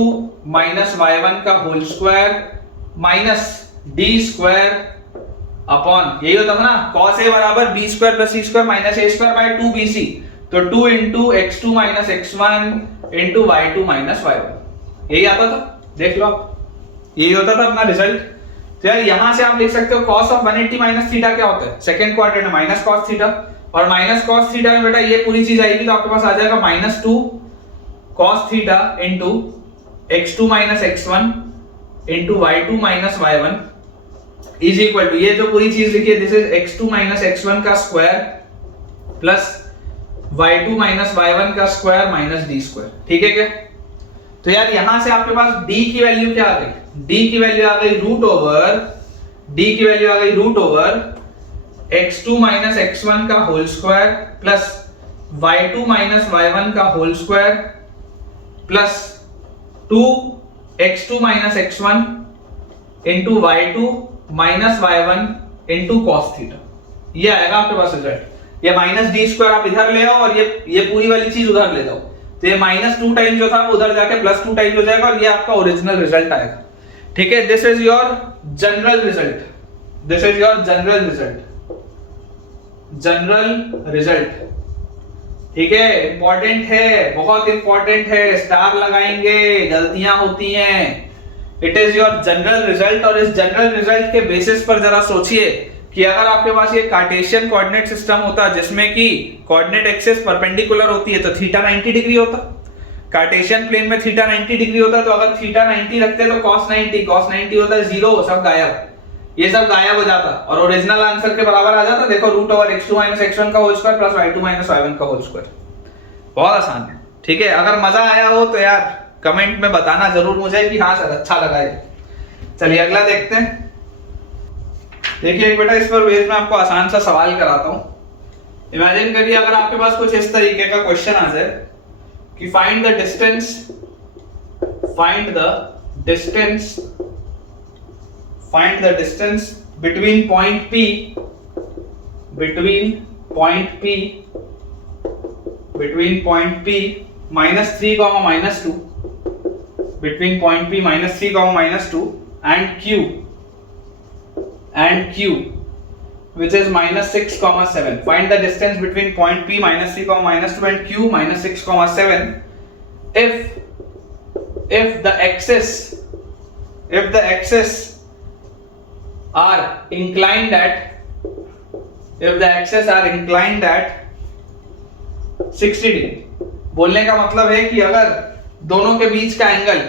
minus y1 का whole square minus d square upon, यही होता था ना, cos a बराबर b square plus c square minus a square by 2bc, तो 2 into x2 minus x1 into y2 minus y1, यही आता था, देख लो आप, यही होता था अपना रिजल्ट। तो यार यहां से आप लिख सकते हो cos ऑफ 180 माइनस थीटा क्या होता है? सेकंड क्वाड्रेंट में माइनस cos थीटा, और माइनस cos थीटा में बेटा ये पूरी चीज आएगी तो आपके पास आ जाएगा minus 2 cos theta into x2 minus x1 into y2 minus y1 is equal to, ये जो पूरी चीज लिखी है this is x2 minus x1 का square plus y2 minus y1 का स्क्वायर माइनस d स्क्वायर, ठीक है क्या? तो यार यहां से आपके पास d की वैल्यू क्या आ गई? d की वैल्यू आ गई रूट ओवर, d की वैल्यू आ गई root over x2 minus x1 का whole square plus y2 minus y1 का whole square plus 2x2 minus x1 into y2 minus y1 into cos theta, ये आएगा आपके पास रिजल्ट। ये माइनस डी स्क्वायर आप इधर ले आओ और ये पूरी वाली चीज उधर ले जाओ, तो ये माइनस 2 टाइम जो था वो उधर जाके प्लस 2 टाइम हो जाएगा और ये आपका ओरिजिनल रिजल्ट आएगा, ठीक है। This is your general result, this is your general result, general result, ठीक है। इंपॉर्टेंट है, बहुत इंपॉर्टेंट है, स्टार लगाएंगे, गलतियां होती हैं। It is your general result, और इस जनरल रिजल्ट के बेसिस पर जरा सोचिए कि अगर आपके पास ये कार्टेशियन कोऑर्डिनेट सिस्टम होता जिसमें कि कोऑर्डिनेट एक्सिस परपेंडिकुलर होती है तो थीटा 90 डिग्री होता, कार्टेशियन प्लेन में थीटा 90 डिग्री होता, तो अगर थीटा 90 रखते तो cos 90 होता है 0, सब गायब, ये सब गायब हो जाता और ओरिजिनल आंसर के बराबर आ जाता। देखो root over x2 minus x1 का whole square plus y2 minus y1 का होल स्क्वायर, बहुत आसान है, ठीक है। अगर मजा आया हो तो यार कमेंट में बताना जरूर मुझे कि हाँ सर अच्छा लगा है। चलिए अगला देखते हैं। देखिए बेटा इस पर बेस में आपको आसान सा सवाल कराता हूं। इमेजिन करिए अगर आपके पास कुछ इस तरीके का क्वेश्चन आ जाए कि find the distance between point P minus 3 comma minus 2, between point P minus 3 comma minus 2 and Q which is minus 6 comma 7. Find the distance between point P minus 3 comma minus 2 and Q minus 6 comma 7 if the axes are inclined at 60 degree. बोलने का मतलब है कि अगर दोनों के बीच का एंगल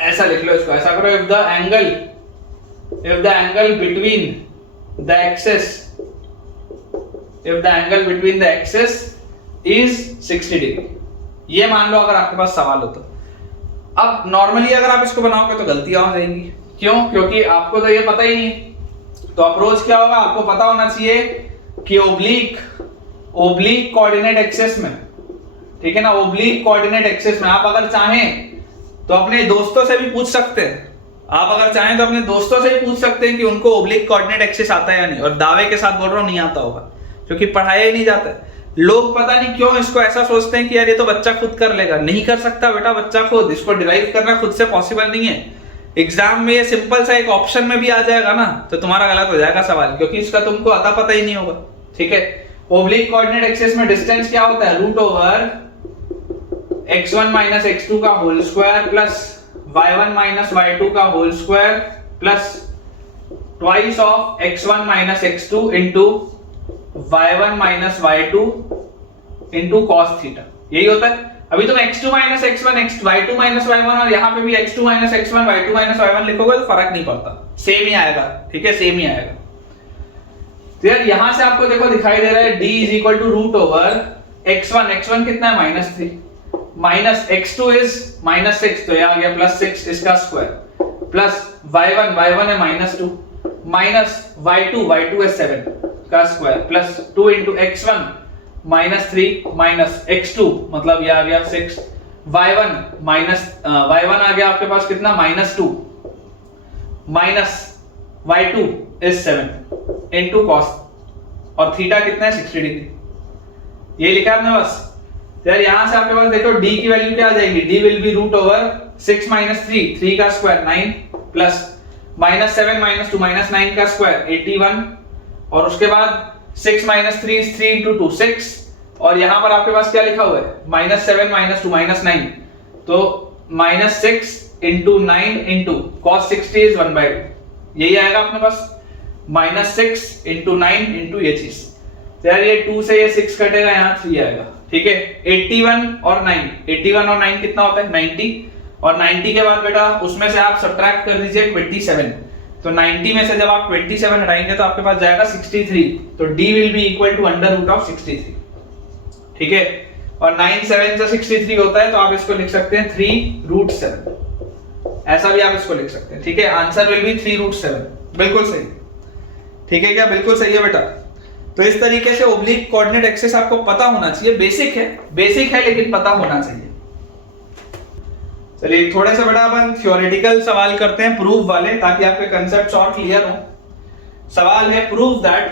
ऐसा लिख लो, इसको ऐसा करो, if the angle between the axes is 60 degree, ये मान लो अगर आपके पास सवाल हो तो। अब नॉर्मली अगर आप इसको बनाओगे तो गलतियां हो जाएंगी, क्यों? क्योंकि आपको तो ये पता ही नहीं, तो अप्रोच क्या होगा? आपको पता होना चाहिए कि ओब्लिक कोऑर्डिनेट एक्सिस में, ठीक है ना, ओब्लिक कोऑर्डिनेट एक्सिस में आप अगर चाहें तो अपने दोस्तों से भी पूछ सकते हैं, कि उनको ओब्लिक कोऑर्डिनेट एक्सिस आता है या नहीं, और दावे के साथ बोल रहा हूं नहीं आता होगा क्योंकि पढ़ाया ही नहीं जाता है। लोग पता नहीं क्यों इसको ऐसा सोचते हैं कि यार ये तो बच्चा खुद कर लेगा। नहीं कर सकता बेटा बच्चा खुद, इसको डिराइव करना खुद से पॉसिबल नहीं है। एग्जाम में ये सिंपल सा एक ऑप्शन में भी आ जाएगा ना तो तुम्हारा गलत हो जाएगा सवाल, क्योंकि इसका तुमको अता पता ही नहीं होगा, ठीक है। ओब्लिक कोऑर्डिनेट एक्सिस में डिस्टेंस क्या होता है? Root over x1 minus x2 का whole square plus y1 minus y2 का whole square plus twice of x1 minus x2 into y1 minus y2 into cos theta, यही होता है। अभी तुम x2 minus x1 y2 minus y1 और यहाँ पे भी x2 minus x1 y2 minus y1 लिखोगे तो फर्क नहीं पड़ता, सेम ही आएगा, ठीक है, सेम ही आएगा। तो यार यहां से आपको देखो दिखाई दे रहा है d is equal to root over x1 कितना है -3, माइनस x2 इज -6 तो ये आ गया +6 इसका स्क्वायर, प्लस y1 है -2 माइनस y2 है 7 का square plus 2 into x1 -3 minus x2 मतलब ये आ गया 6, y1 आ गया आपके पास कितना -2 minus y2 is 7 into cos, और थीटा कितना है 60 डिग्री, ये लिखा आपने बस। यार यहां से आपके पास देखो d की वैल्यू क्या आ जाएगी, d will be root over 6 minus 3 का स्क्वायर 9 प्लस -7 -2 -9 का स्क्वायर 81, और उसके बाद 6 माइनस 3 इज 3 इंटू 2 6, और यहां पर आपके पास क्या लिखा हुआ है -7 -2 -9, तो -6 इंटू 9 इंटू cos 60 इज 1/2, यही आएगा अपने पास -6 इंटू 9 इंटू ये चीज। तो यार ये 2 से ये 6 कटेगा, यहाँ 3 आएगा, ठीक है। 81 और 9 कितना होता है 90, और 90 के बाद बेटा उसमें से आप सब्ट्रैक्ट कर दीजिए 27, तो 90 में से जब आप 27 हटाएंगे तो आपके पास जाएगा 63, तो d will be equal to under root of 63, ठीक है। और 9 7 से 63 होता है, तो आप इसको लिख सकते हैं 3√7, ऐसा भी आप इसको लिख सकते हैं, ठीक है। आंसर विल बी 3√7, बिल्कुल सही, ठीक है क्या, बिल्कुल सही है बेटा। तो इस तरीके से ओब्लिक कोऑर्डिनेट एक्सिस आपको पता होना चाहिए, बेसिक है लेकिन पता होना चाहिए। चलिए थोड़े से बेटा अपन थ्योरेटिकल सवाल करते हैं, प्रूफ वाले, ताकि आपके कंसेप्ट्स और क्लियर हो। सवाल है proof that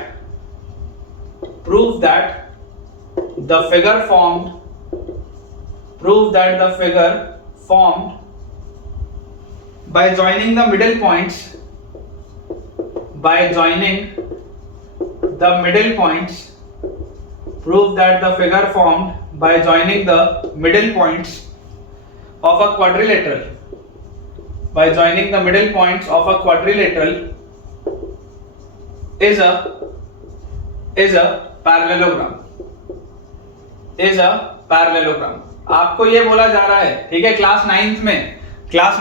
the figure formed by joining the middle points prove that the figure formed by joining the middle points of a quadrilateral is a parallelogram, आपको ये बोला जा रहा है, ठीक है। क्लास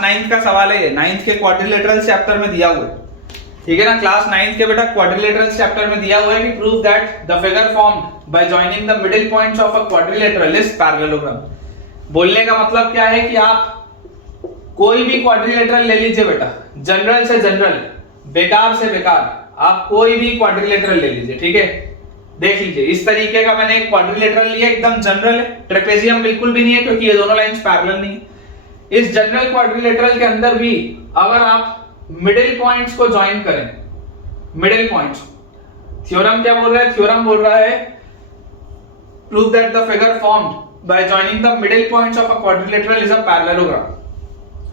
9th का सवाल है, 9th के क्वाड्रिलेटरल चैप्टर में दिया हुआ है, ठीक है ना। क्लास 9th के बेटा क्वाड्रिलेटरल चैप्टर में दिया हुआ है कि prove that the figure formed by joining the middle points of a quadrilateral is parallelogram. बोलने का मतलब क्या है कि आप कोई भी क्वाड्रिलेटरल ले लीजिए बेटा, जनरल से जनरल, बेकार से बेकार, आप कोई भी क्वाड्रिलेटरल ले लीजिए, ठीक है। देख लीजिए इस तरीके का मैंने एक क्वाड्रिलेटरल लिया, एकदम जनरल है, ट्रेपेजियम बिल्कुल भी नहीं है क्योंकि ये दोनों लाइंस पैरेलल नहीं है। इस जनरल क्वाड्रिलेटरल के अंदर भी अगर आप मिडिल पॉइंट्स को ज्वाइन करें, मिडिल पॉइंट्स, थ्योरम क्या बोल रहा है, थ्योरम बोल रहा है prove that the figure formed by joining the middle points of a quadrilateral is a parallelogram.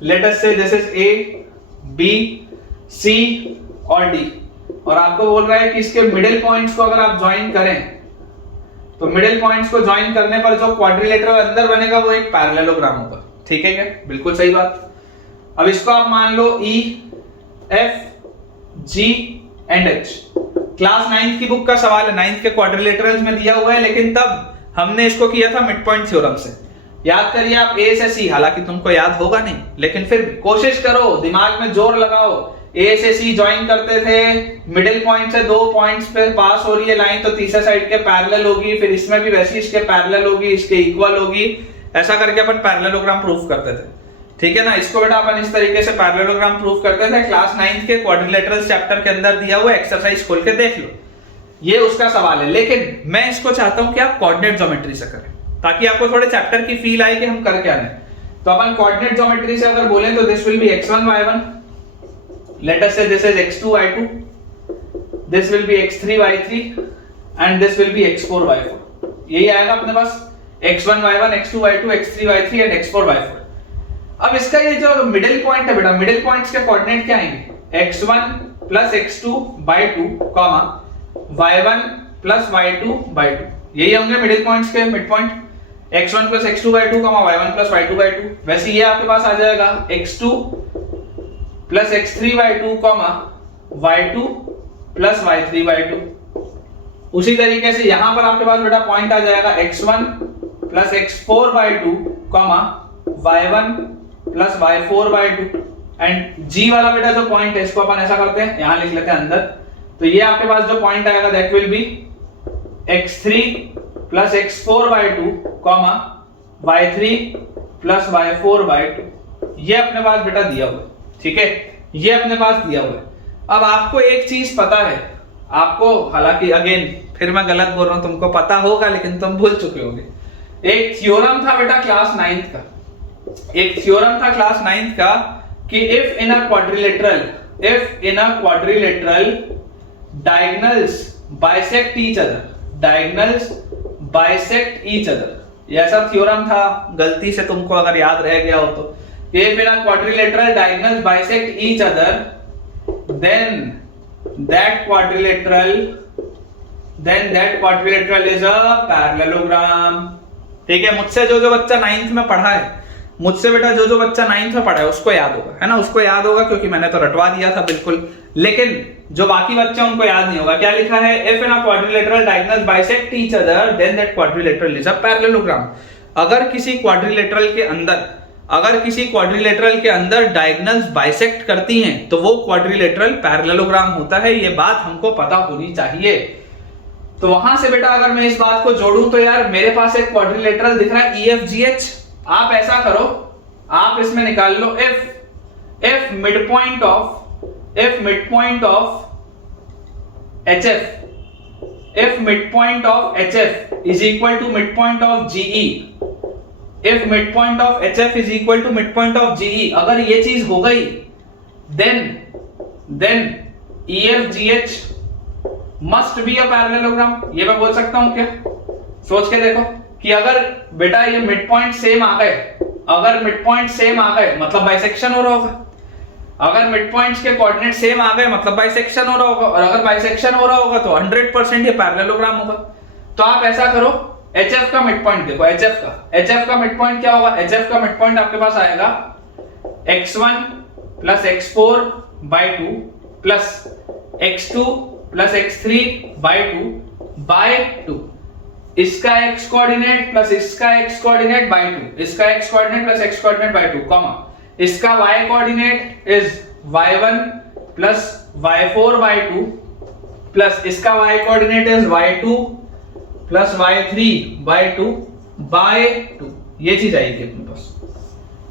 Late us say this is a, B, सी और डी, और आपको बोल रहा है कि इसके मिडिल पॉइंट्स को अगर आप ज्वाइन करें तो मिडिल पॉइंट्स को ज्वाइन करने पर जो क्वाड्रिलेटरल अंदर बनेगा वो एक पैरेललोग्राम होगा, ठीक है क्या, बिल्कुल सही बात। अब इसको आप मान लो E, F, G and H। Class 9th की बुक का सवाल है, 9th के क्वाड्रिलेटरल्स में दिया हुआ है, लेकिन तब हमने इसको किया था मिड पॉइंट थ्योरम से। याद करिए आप A से C, हालांकि तुमको याद होगा नहीं, लेकिन फिर कोशिश करो, दिमाग में जोर लगाओ। A से C ज्वाइन करते थे, मिडिल पॉइंट से 2 पॉइंट्स पे पास हो रही है लाइन, तो तीसरे साइड के पैरेलल होगी, फिर इसमें भी वैसी इसके पैरेलल होगी, इसके इक्वल होगी, ऐसा करके अपन पैरेललोग्राम प्रूफ करते थे, ठीक है ना। इसको बेटा अपन इस तरीके से पैरेललोग्राम प्रूफ करते थे। क्लास 9th के क्वाड्रिलेटरल चैप्टर के अंदर दिया हुआ एक्सरसाइज खोल के देख लो, ये उसका सवाल है। लेकिन मैं इसको चाहता हूं कि आप कोऑर्डिनेट ज्योमेट्री से करें, ताकि आपको थोड़े चैप्टर की फील आए कि हम कर क्या रहे हैं। तो अपन कोऑर्डिनेट ज्योमेट्री से अगर बोलें तो this will be x1 y1, let us say this is x2 y2, this will be x3 y3 and this will be x4 y4। यही आएगा अपने पास x1 y1, x2 y2, x3 y3 and x4 y4। अब इसका ये जो मिडिल पॉइंट है बेटा, मिडिल पॉइंट्स के कोऑर्डिनेट क्या आएंगे, x1 plus x2 by 2, y1 plus y2 by 2, यही होंगे मिडिल पॉइंट्स के mid point. x1 plus x2 by 2, y1 plus y2 by 2। वैसे ये आपके पास आ जाएगा x2 plus x3 by 2, y2 plus y3 y2। उसी तरीके से यहां पर आपके पास बेटा पॉइंट आ जाएगा x1 plus x4 y2 comma y1 plus y4 y2। And g वाला बेटा जो पॉइंट है इसको अपन ऐसा करते हैं, यहां लिख लेते हैं अंदर, तो ये आपके पास जो पॉइंट आएगा that will be x3 plus x4 y2 comma y3 plus y4 y2। ये अपने पास बेटा दिया हुआ है, ठीक है, ये अपने पास दिया हुआ है। अब आपको एक चीज पता है, आपको हालांकि अगेन फिर मैं गलत बोल रहा हूं, तुमको पता होगा लेकिन तुम भूल चुके होगे। एक थ्योरम था बेटा क्लास 9th का, एक थ्योरम था क्लास 9th का कि if in a quadrilateral diagonals bisect each other, diagonals bisect each other, ये ऐसा थ्योरम था, गलती से तुमको अगर याद रह गया हो तो, if in a quadrilateral diagonals bisect each other then that quadrilateral is a parallelogram। ठीक है, मुझसे जो बच्चा 9th में पढ़ा है, मुझसे बेटा जो बच्चा 9th में पढ़ा है उसको याद होगा, है ना, उसको याद होगा क्योंकि मैंने तो रटवा दिया था बिल्कुल। लेकिन जो बाकी बच्चे उनको याद नहीं होगा, क्या लिखा है, if in a quadrilateral diagonals bisect each other then that quadrilateral is a parallelogram। अगर किसी क्वाड्रिलेटरल के अंदर डायगोनल्स बाइसेक्ट करती हैं तो वो क्वाड्रिलेटरल पैरेललोग्राम होता है, ये बात हमको पता होनी चाहिए। तो वहां से बेटा अगर मैं इस बात को जोड़ूं तो यार मेरे पास एक क्वाड्रिलेटरल दिख रहा है EFGH। आप ऐसा करो, आप इसमें निकाल लो if midpoint of HF is equal to midpoint of GE, if midpoint of HF is equal to midpoint of GE, अगर ये चीज हो गई then EFGH must be a parallelogram। ये मैं बोल सकता हूं क्या? सोच के देखो कि अगर बेटा ये मिड पॉइंट सेम आ गए, अगर मिड पॉइंट सेम आ गए मतलब बाइसेक्शन हो रहा होगा, अगर मिड पॉइंट्स के कोऑर्डिनेट सेम आ गए मतलब बाइसेक्शन हो रहा होगा, और अगर बाइसेक्शन हो रहा होगा तो 100% ये पैरेललोग्राम होगा। तो आप ऐसा करो, HF का मिड पॉइंट देखो, HF का मिड पॉइंट क्या होगा, HF का मिड पॉइंट आपके पास आएगा x1 plus x4 by 2 plus x2 plus x3 by 2 इसका x कोऑर्डिनेट प्लस इसका x कोऑर्डिनेट बाय 2, इसका x coordinate plus x coordinate by 2 comma इसका y coordinate is y1 plus y4 by 2 plus इसका y coordinate is y2 plus y3 by 2 by 2। ये चीज आएगी अपने पास,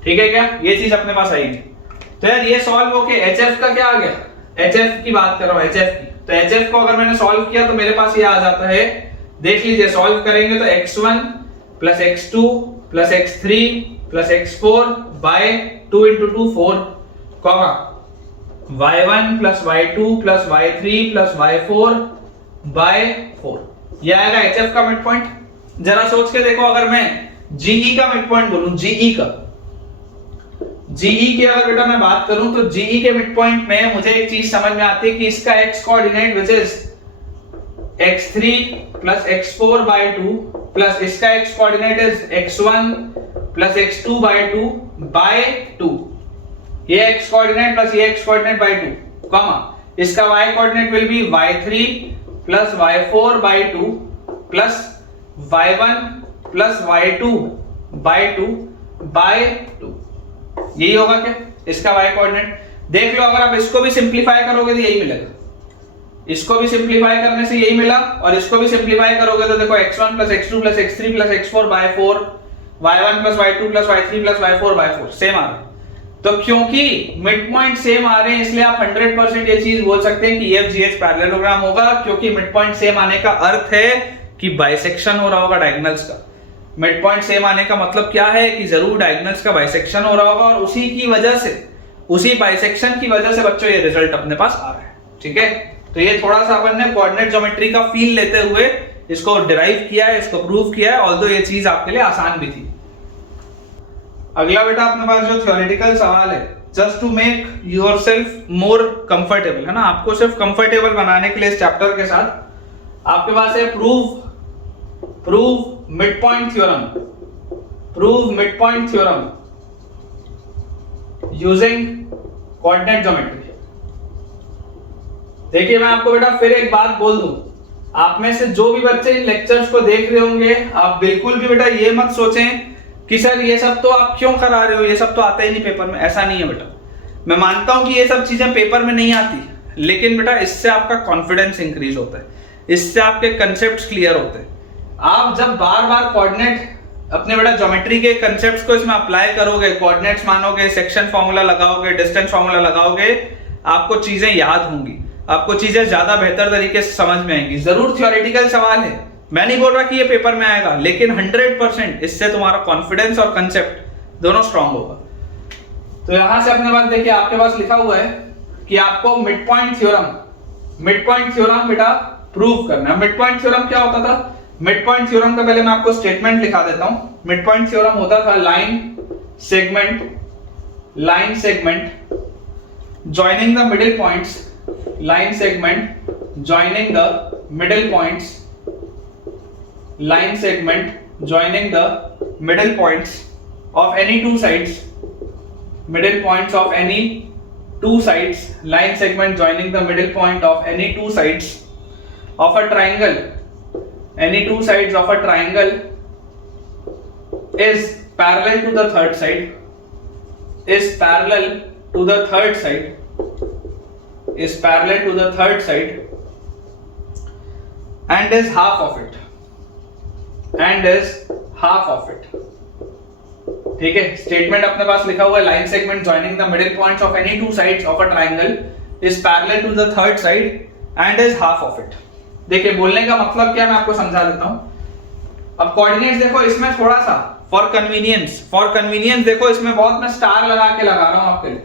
ठीक है क्या, ये चीज अपने पास आएगी। तो यार ये सॉल्व होके HF का क्या आ गया, HF की बात कर रहा हूं, HF की। तो HF को अगर मैंने सॉल्व किया तो मेरे पास ये आ जाता है, देख लीजिए सॉल्व करेंगे तो x1 plus x2 plus x3 plus x4 by 2 into 2 4 comma y1 plus y2 plus y3 plus y4 by 4। ये आएगा HF का मिड पॉइंट। जरा सोच के देखो, अगर मैं GE का मिड पॉइंट बोलूं, GE की अगर बेटा मैं बात करूं तो GE के मिड पॉइंट में मुझे एक चीज समझ में आती है कि इसका x coordinate which is x3 plus x4 by 2 plus इसका x coordinate is x1 plus x2 by 2 by 2। ये x कोऑर्डिनेट प्लस ये x कोऑर्डिनेट बाय 2 कॉमा इसका y coordinate will be y3 plus y4 by 2 plus y1 plus y2 by 2 by 2। यही होगा क्या इसका y कोऑर्डिनेट। देख लो, अगर आप इसको भी सिंपलीफाई करोगे तो यही मिलेगा, इसको भी सिंपलीफाई करने से यही मिला, और इसको भी सिंपलीफाई करोगे तो देखो x1 plus x2 plus x3 plus x4 by 4, y1 plus y2 plus y3 plus y4 by 4 same आ रहा है। तो क्योंकि मिड पॉइंट सेम आ रहे हैं इसलिए आप 100% ये चीज बोल सकते हैं कि EFGH पैरेललोग्राम होगा, क्योंकि मिड पॉइंट सेम आने का अर्थ है कि बाइसेक्शन हो रहा होगा डायगोनल्स का। मिड पॉइंट सेम आने का मतलब क्या है कि जरूर डायगोनल्स का बाइसेक्शन हो रहा होगा, और उसी की वजह से, उसी बाइसेक्शन की वजह से बच्चों ये रिजल्ट अपने पास आ रहा है, ठीक है। तो ये थोड़ा सा अपन ने कोऑर्डिनेट ज्योमेट्री का फील लेते हुए इसको डिराइव किया है, इसको प्रूव किया है, ऑल्दो ये चीज आपके लिए आसान भी थी। अगला बेटा अपने पास जो थ्योरेटिकल सवाल है, just to make yourself more comfortable, है ना, आपको सिर्फ कंफर्टेबल बनाने के लिए इस चैप्टर के साथ आपके पास है prove mid point theorem using coordinate geometry. देखिए मैं आपको बेटा फिर एक बात बोल दूं, आप में से जो भी बच्चे इन लेक्चर्स को देख रहे होंगे, आप बिल्कुल भी बेटा ये मत सोचें कि सर ये सब तो आप क्यों करा रहे हो, ये सब तो आता ही नहीं पेपर में। ऐसा नहीं है बेटा। मैं मानता हूं कि ये सब चीजें पेपर में नहीं आती, लेकिन बेटा इससे आपका कॉन्फिडेंस इंक्रीज होता है, इससे आपके कंसेप्ट क्लियर होते हैं। आप जब बार बार कोऑर्डिनेट अपने बेटा ज्योमेट्री के कंसेप्ट्स को इसमें अप्लाई करोगे, कोऑर्डिनेट्स मानोगे, सेक्शन फॉर्मूला लगाओगे, डिस्टेंस फॉर्मूला लगाओगे, आपको चीजें याद होंगी, आपको चीजें ज्यादा बेहतर तरीके से समझ में आएंगी। जरूर थ्योरेटिकल सवाल है, मैं नहीं बोल रहा कि ये पेपर में आएगा, लेकिन 100% इससे तुम्हारा कॉन्फिडेंस और कंसेप्ट दोनों स्ट्रांग होगा। तो यहां से अपने पास देखिए, आपके पास लिखा हुआ है कि आपको मिड पॉइंट थ्योरम बेटा प्रूव करना है। मिड पॉइंट थ्योरम क्या होता था? मिड पॉइंट थ्योरम का पहले मैं आपको स्टेटमेंट लिखा देता हूं। मिड पॉइंट थ्योरम होता था line segment joining the middle points, line segment joining the middle points, line segment joining the middle points of any two sides, middle points of any two sides, line segment joining the middle point of any two sides of a triangle, any two sides of a triangle is parallel to the third side, is parallel to the third side, is parallel to the third side and is half of it, and is half of it। ठीक है, स्टेटमेंट अपने पास लिखा हुआ है line segment joining the middle points of any two sides of a triangle is parallel to the third side and is half of it. देखिए बोलने का मतलब क्या, मैं आपको समझा देता हूं। अब कोऑर्डिनेट्स देखो, इसमें थोड़ा सा फॉर कन्वीनियंस देखो, इसमें बहुत मैं स्टार लगा के लगा रहा हूं आपके लिए।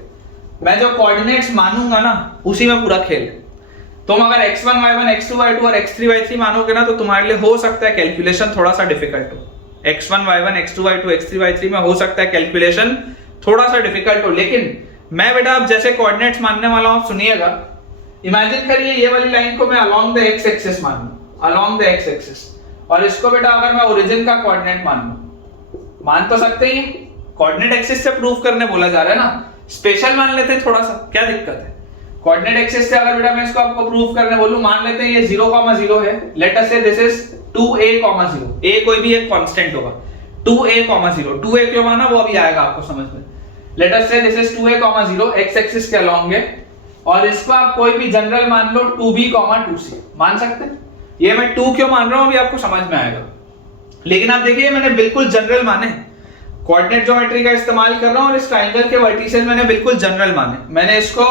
मैं जो कोऑर्डिनेट्स मानूंगा ना, उसी में पूरा खेल। तुम अगर x1 y1 x2 y2 और x3 y3 मानोगे ना, तो तुम्हारे लिए हो सकता है कैलकुलेशन थोड़ा सा डिफिकल्ट हो। x1 y1 x2 y2 x3 y3 में हो सकता है कैलकुलेशन थोड़ा सा डिफिकल्ट हो, लेकिन मैं बेटा अब जैसे कोऑर्डिनेट्स मानने वाला हूं, सुनिएगा। इमेजिन करिए ये वाली लाइन को मैं अलोंग द x एक्सिस मान लूं, अलोंग द x एक्सिस, और इसको बेटा अगर मैं ओरिजिन का कोऑर्डिनेट मान लूं, मान तो सकते ही, कोऑर्डिनेट एक्सिस से प्रूव करने बोला जा रहा है ना, स्पेशल मान लेते हैं थोड़ा सा, क्या दिक्कत है। कोऑर्डिनेट एक्सिस से अगर बेटा मैं इसको आपको प्रूव करने बोलूं, मान लेते हैं ये 0,0 है, let us say this is 2a,0, a कोई भी एक कांस्टेंट होगा, 2a,0, 2a क्यों माना वो अभी आएगा आपको समझ में। Late us say this is 2a,0 x axis के अलोंग है, और इसको आप कोई भी जनरल मान लो 2b,2c, मान सकते हैं। ये मैं 2 क्यों मान रहा हूं अभी आपको समझ में आएगा, लेकिन आप देखिए मैंने बिल्कुल जनरल माने, कोऑर्डिनेट ज्योमेट्री का इस्तेमाल कर रहा हूं, और इस ट्रायंगल के वर्टिसेस मैंने बिल्कुल जनरल माने। मैंने इसको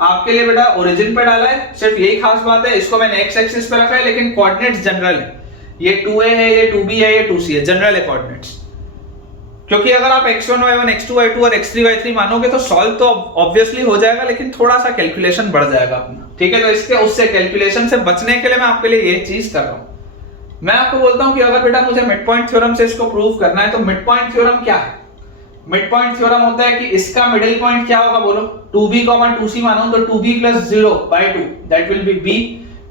आपके लिए बेटा ओरिजिन पे डाला है, सिर्फ यही खास बात है, इसको मैंने x एक्सिस पे रखा है, लेकिन कोऑर्डिनेट्स जनरल है। ये 2a है, ये 2b है, ये 2c है, जनरल है कोऑर्डिनेट्स। क्योंकि अगर आप x1 y1 x2 y2 और x3 y3 मानोगे तो सॉल्व तो ऑब्वियसली हो जाएगा, लेकिन थोड़ा सा कैलकुलेशन बढ़ जाएगा अपना। ठीक है, तो इसके उससे कैलकुलेशन से बचने के लिए मैं आपके लिए ये चीज कर रहा हूं। मैं आपको बोलता हूं कि अगर बेटा मुझे मिड पॉइंट थ्योरम से इसको प्रूव करना है, तो मिड पॉइंट थ्योरम क्या है? मिड पॉइंट थ्योरम होता है कि इसका मिडिल पॉइंट क्या होगा, बोलो। 2b,2c मानो तो 2b+0/2 that will B b,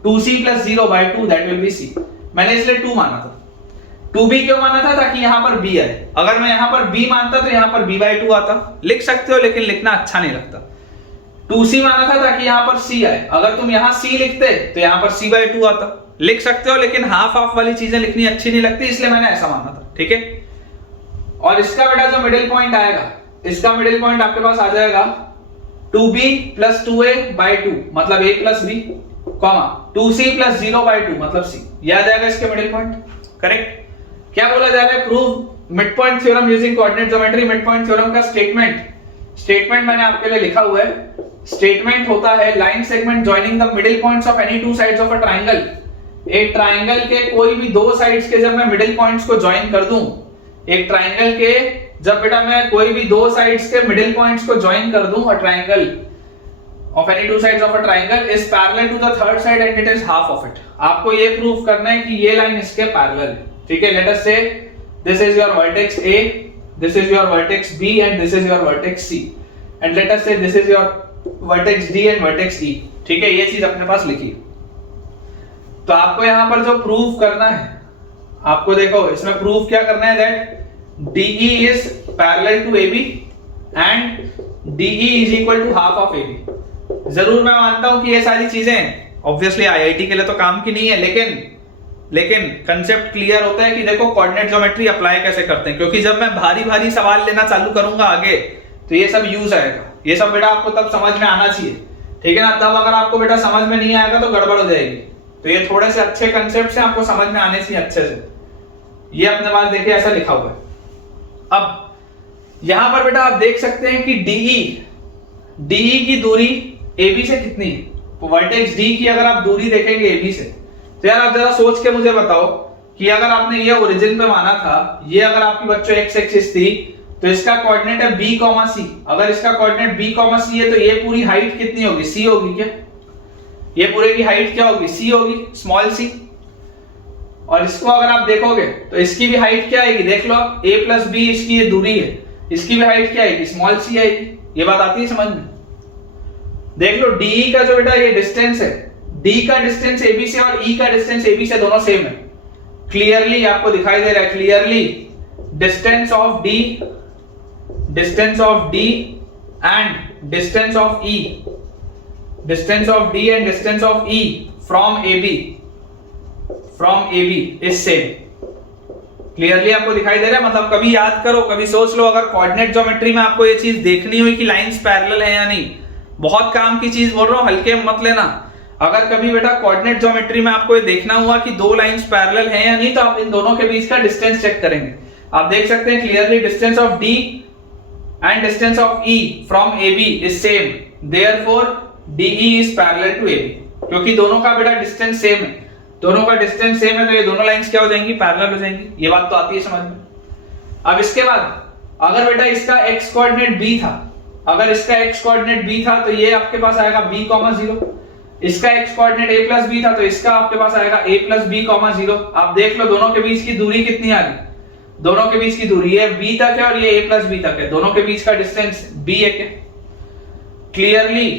2c+0/2 that will B c। मैंने इसलिए 2 माना था। 2b क्यों माना था? ताकि यहां पर b आए। अगर मैं यहां पर b मानता तो यहां पर b/2 आता, लिख सकते हो, लेकिन लिखना अच्छा नहीं लगता। 2c माना था ताकि यहां पर c आए, अगर तुम यहां c लिखते तो यहां पर c/2 आता, लिख सकते हो, लेकिन हाफ हाफ वाली चीजें लिखनी अच्छी नहीं लगती, इसलिए मैंने ऐसा माना था। ठीक है, और इसका बेटा जो मिडिल पॉइंट आएगा, इसका मिडिल पॉइंट आपके पास आ जाएगा 2b+2a/2 मतलब a+b, 2c+0/2 मतलब c, यह आ जाएगा इसके मिडिल पॉइंट। करेक्ट। क्या बोला जा रहा है? Prove mid point theorem using coordinate geometry. Mid point theorem का स्टेटमेंट मैंने आपके लिए लिखा हुआ है। स्टेटमेंट होता है line segment joining the middle points of any two sides of a triangle. एक ट्रायंगल के कोई भी दो साइड्स के जब मैं मिडिल पॉइंट्स को ज्वाइन कर दूं, एक ट्रायंगल के जब बेटा मैं कोई भी दो साइड्स के मिडिल पॉइंट्स को ज्वाइन कर दूं, a triangle of any two sides of a triangle is parallel to the third side and it is half of it. आपको ये प्रूव करना है कि ये लाइन इसके पैरेलल है। ठीक है, let us say this is your vertex A, this is your vertex B and this is your vertex C, and let us say this is your vertex D and vertex E। ठीक है, ये चीज अपने पास लिखी। तो आपको यहां पर जो प्रूव करना है, आपको देखो इसमें प्रूव क्या करना है, that DE is parallel to AB and DE is equal to half of AB। जरूर मैं मानता हूं कि ये सारी चीजें ऑब्वियसली आईआईटी के लिए तो काम की नहीं है, लेकिन कंसेप्ट क्लियर होता है कि देखो कोऑर्डिनेट ज्योमेट्री अप्लाई कैसे करते हैं, क्योंकि जब मैं भारी भारी सवाल लेना चालू करूंगा आगे तो ये सब यूज आएगा। ये सब बेटा आपको तब समझ में आना चाहिए, ठीक है ना। तब अगर आपको बेटा समझ में नहीं आएगा तो गड़बड़ हो जाएगी। तो ये थोड़े से अच्छे कंसेप्ट हैं, आपको समझ में आने चाहिए अच्छे से। ये अपने पास देखिए ऐसा लिखा हुआ है। अब यहां पर बेटा आप देख सकते हैं कि डीई की दूरी AB से कितनी है। तो वर्टेक्स D की अगर आप दूरी देखेंगे AB से, तो यार आप जरा सोच के मुझे बताओ कि अगर आपने ये ओरिजिन पे माना था, ये अगर आपकी बच्चों x एक्सिस थी, तो इसका कोऑर्डिनेट है B, C। अगर इसका कोऑर्डिनेट B, C है तो ये पूरी हाइट कितनी होगी? C होगी क्या? ये पूरे की हाइट क्या होगी? C होगी, स्मॉल c। और इसको अगर आप देखोगे तो इसकी भी हाइट क्या आएगी? देख लो आप, A प्लस B इसकी ये दूरी है, इसकी भी हाइट क्या आएगी? स्मॉल c आएगी। ये बात आती है समझ में? देख लो DE का जो बेटा ये डिस्टेंस है, D का डिस्टेंस AB से और E का डिस्टेंस AB से दोनों सेम है। क्लियरली आपको दिखाई दे रहा है, clearly distance of D and distance of E from AB is same. Clearly आपको दिखाई दे रहा है। मतलब कभी याद करो, कभी सोच लो, अगर कोऑर्डिनेट ज्योमेट्री में आपको ये चीज देखनी हुई कि लाइंस पैरेलल है या नहीं, बहुत काम की चीज बोल रहा हूं, हल्के में मत लेना। अगर कभी बेटा कोऑर्डिनेट ज्योमेट्री में आपको ये देखना हुआ कि दो लाइंस पैरेलल हैं या नहीं, तो आप इन दोनों के बीच का डिस्टेंस चेक करेंगे। आप देख सकते हैं clearly distance of D and distance of E from AB is same, therefore DE is parallel to AB। क्योंकि दोनों का बेटा डिस्टेंस सेम है, दोनों का डिस्टेंस सेम है, तो ये दोनों लाइंस क्या हो जाएंगी? पैरेलल हो जाएंगी। ये बात तो आती है समझ में। अब इसके बाद अगर बेटा इसका x कोऑर्डिनेट B था, अगर इसका x कोऑर्डिनेट B था तो ये आपके पास आएगा B, 0। इसका x coordinate A plus B था तो इसका आपके पास आएगा A प्लस B, 0। आप देख लो दोनों के बीच की दूरी कितनी आ गई? दोनों के बीच की दूरी ये B तक है और ये A प्लस B तक है, दोनों के बीच का डिस्टेंस B है। Clearly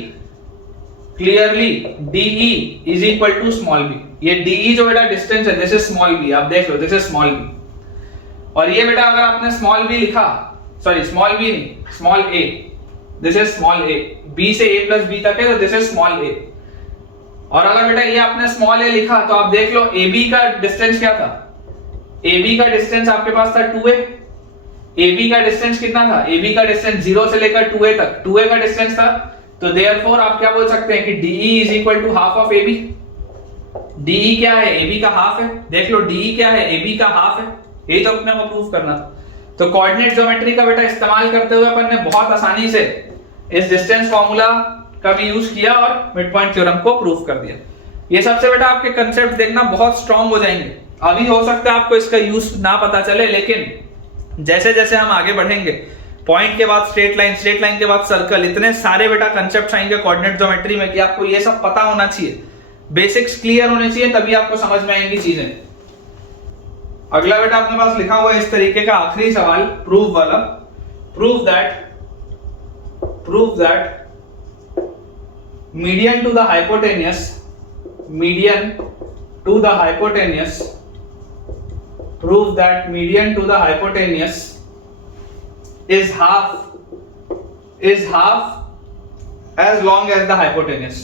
DE is equal to small b। ये DE जो बेटा डिस्टेंस है, दिस इज स्मॉल b। आप देख लो, दिस इज स्मॉल b। और ये बेटा अगर आपने स्मॉल b लिखा, सॉरी स्मॉल b नहीं, small a, this is small a। b से a प्लस b तक है तो दिस इज स्मॉल a। और अगर बेटा ये आपने स्मॉल a लिखा तो आप देख लो AB का डिस्टेंस क्या था? AB का डिस्टेंस आपके पास था 2a। AB का डिस्टेंस कितना था? AB का डिस्टेंस 0 से लेकर 2a तक 2a का डिस्टेंस था। तो देयरफॉर आप क्या बोल सकते हैं कि DE is equal to half of AB। DE क्या है? AB का हाफ है। देख लो DE क्या है? AB का हाफ है। यही तो अपने को प्रूव करना था। तो कोऑर्डिनेट ज्योमेट्री का बेटा इस्तेमाल करते हुए अपन ने बहुत आसानी से इस डिस्टेंस फार्मूला का भी यूज किया और मिड पॉइंट थ्योरम को प्रूव कर दिया। ये सबसे बेटा आपके कंसेप्ट देखना बहुत स्ट्रांग हो जाएंगे। अभी हो सकता है आपको इसका यूज ना पता चले, लेकिन जैसे जैसे हम आगे बढ़ेंगे, पॉइंट के बाद स्ट्रेट लाइन के बाद सर्कल, इतने सारे बेटा कंसेप्ट आएंगे कोऑर्डिनेट ज्योमेट्री में कि आपको ये सब पता होना चाहिए, बेसिक्स क्लियर होने चाहिए, तभी आपको समझ में आएंगी चीजें। अगला बेटा अपने पास लिखा हुआ है इस तरीके का आखिरी सवाल, प्रूव वाला। Prove that median to the hypotenuse prove that median to the hypotenuse is half as long as the hypotenuse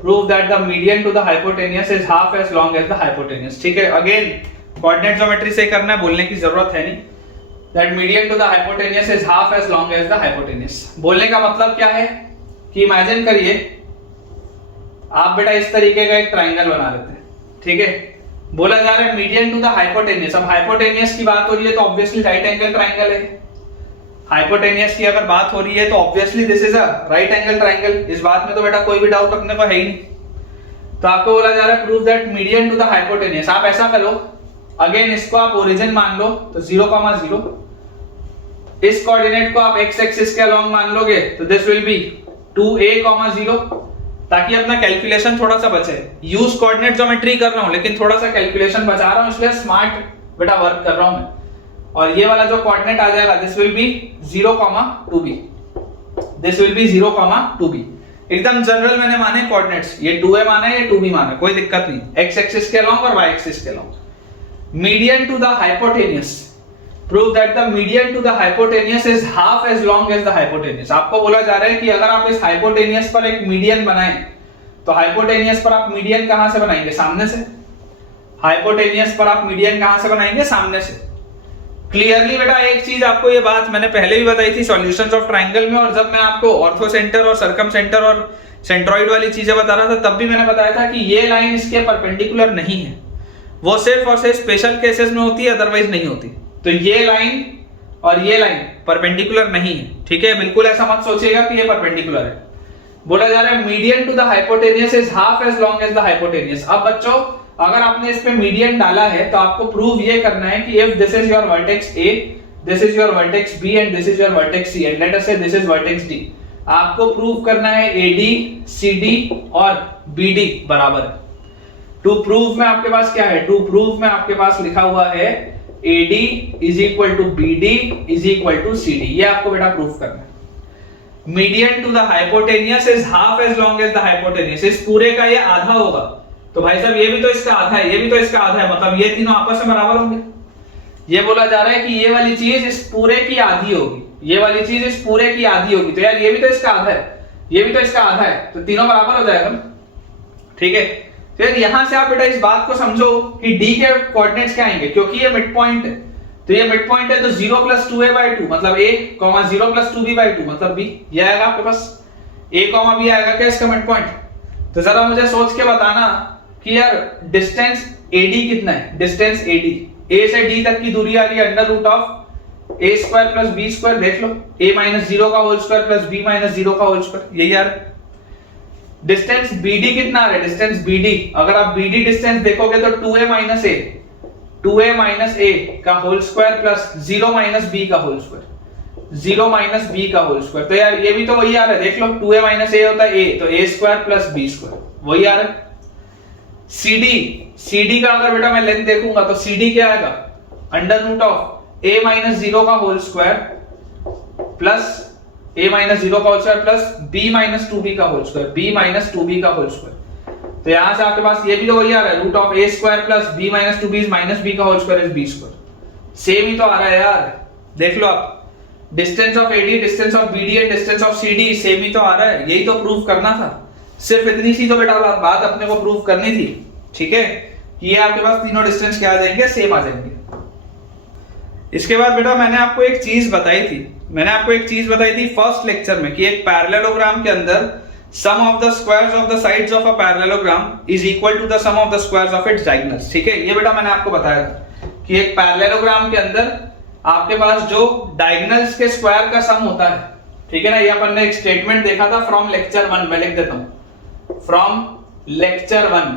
prove that the median to the hypotenuse is half as long as the hypotenuse। ठीक है, अगेन कोऑर्डिनेट ज्योमेट्री से करना है, बोलने की जरूरत है नहीं। That median to the hypotenuse is half as long as the hypotenuse। बोलने का मतलब क्या है कि इमेजिन करिए आप बेटा इस तरीके का एक ट्राइंगल बना लेते हैं, ठीक है। बोला जा रहा है मीडियन टू द हाइपोटेनियस। अब हाइपोटेनियस की बात हो रही है तो ऑब्वियसली राइट एंगल ट्राइंगल है। हाइपोटेनियस की अगर बात हो रही है तो obviously this is a right angle triangle. इस बात में तो बेटा कोई भी डाउट अपने को है ही नहीं। तो आपको बोला जा रहा है prove that median to the hypotenuse. आप ऐसा करो, अगेन इसको आप ओरिजिन मान लो तो 0,0, इस कोऑर्डिनेट को आप x एक्सिस के अलोंग मान लोगे तो दिस विल बी 2a,0, ताकि अपना कैलकुलेशन थोड़ा सा बचे। यूज कोऑर्डिनेट ज्योमेट्री कर रहा हूं लेकिन थोड़ा सा कैलकुलेशन बचा रहा हूं, इसलिए स्मार्ट बेटा वर्क कर रहा हूं मैं। और ये वाला जो कोऑर्डिनेट आ जाएगा this will B 0,2b, this will B 0,2b। एकदम जनरल मैंने माने कोऑर्डिनेट्स, ये 2a माना है, ये 2b माना है, कोई दिक्कत नहीं। x एक्सिस के अलोंग और y एक्सिस के along. Median to the hypotenuse, prove that the median to the hypotenuse is half as long as the hypotenuse. आपको बोला जा रहा है कि अगर आप इस हाइपोटेनियस पर एक मीडियन बनाएं तो हाइपोटेनियस पर आप मीडियन कहां से बनाएंगे? सामने से। हाइपोटेनियस पर आप मीडियन कहां से बनाएंगे? सामने से। क्लियरली बेटा एक चीज आपको, ये बात मैंने पहले भी बताई थी सॉल्यूशंस ऑफ ट्रायंगल में, और जब मैं आपको ऑर्थो सेंटर और सर्कम सेंटर और सेंट्रॉइड वाली चीजें बता रहा था तब भी मैंने बताया था कि ये लाइन इसके परपेंडिकुलर नहीं है, वो सिर्फ और सिर्फ स्पेशल केसेस में होती है, अदरवाइज नहीं होती। तो ये लाइन और ये लाइन परपेंडिकुलर नहीं है, ठीक है? बिल्कुल ऐसा मत सोचिएगा कि ये परपेंडिकुलर है। बोला जा रहा है median to the hypotenuse is half as long as the hypotenuse. अब बच्चों अगर आपने इस पे मीडियन डाला है तो आपको प्रूव ये करना है कि if this is your vertex A, this is your vertex B and this is your vertex C and let us say this is vertex D, आपको प्रूव करना है AD, CD और BD बराबर है। टू प्रूव में आपके पास क्या है? टू प्रूव में आपके पास लिखा हुआ है AD is equal to BD is equal to CD। ये आपको बेटा प्रूव करना है। Median to the hypotenuse is half as long as the hypotenuse. इस पूरे का ये आधा होगा, तो भाई साहब ये भी तो इसका आधा है, ये भी तो इसका आधा है, मतलब ये तीनों आपस में बराबर होंगे। ये बोला जा रहा है कि ये वाली चीज इस पूरे की आधी होगी, ये वाली चीज इस पूरे की आधी होगी, तो यार ये भी तो इसका आधा है, ये भी तो इसका आधा है, तो तीनों बराबर हो जाएगा, ठीक है? फिर यहां से आप बेटा इस बात को समझो कि डी के कोऑर्डिनेट्स क्या आएंगे, क्योंकि ये मिड पॉइंट है, तो ये मिड पॉइंट है, तो 0 + 2a/2 मतलब a, 0 + 2b/2 मतलब b, ये आएगा आपके पास a, b आएगा क्या इसका मिड पॉइंट? तो जरा मुझे सोच के बताना कि यार डिस्टेंस AD कितना है? डिस्टेंस AD a से d तक की दूरी आ रही है √a² + b², देख लो a - 0 का होल स्क्वायर प्लस b - 0 का होल स्क्वायर, यही यार। डिस्टेंस BD कितना आ रहा है? डिस्टेंस BD अगर आप BD डिस्टेंस देखोगे तो 2a - a का होल स्क्वायर प्लस 0 - b का होल स्क्वायर, 0 - b का होल स्क्वायर, तो यार ये भी तो वही आ रहा है, देख लो 2a - a होता है a, तो a² + b², वही आ रहा है। CD का अगर बेटा मैं लेंथ देखूंगा तो CD क्या आएगा? √a - 0 का होल स्क्वायर प्लस a - 0 का whole square plus b - 2b का होल स्क्वायर, b - 2b का होल स्क्वायर, तो यहां से आपके पास ये भी तो वही आ रहा है, √a² plus b - 2b - b का whole square is b², same ही तो आ रहा है यार, देख लो आप। Distance of AD, distance of BD and distance of CD same ही तो आ रहा है, यही तो प्रूव करना था। सिर्फ इतनी सी तो बेटा बात अपने को प्रूव करनी थी, ठीक है? कि ये आपके पास तीनों डिस्टेंस क्या आ जाएंगे? सेम आ जाएंगे। इसके बाद बेटा मैंने आपको एक चीज बताई थी फर्स्ट लेक्चर में कि एक पैरेललोग्राम के अंदर sum of the squares of the sides of a parallelogram is equal to the sum of the squares of its diagonals, ठीक है? ये बेटा मैंने आपको बताया था कि एक पैरेललोग्राम के अंदर आपके पास जो डायगोनल्स के स्क्वायर का सम होता है, ठीक है ना? ये अपन ने एक स्टेटमेंट देखा था फ्रॉम लेक्चर 1, मैं लिख देता हूं फ्रॉम लेक्चर 1,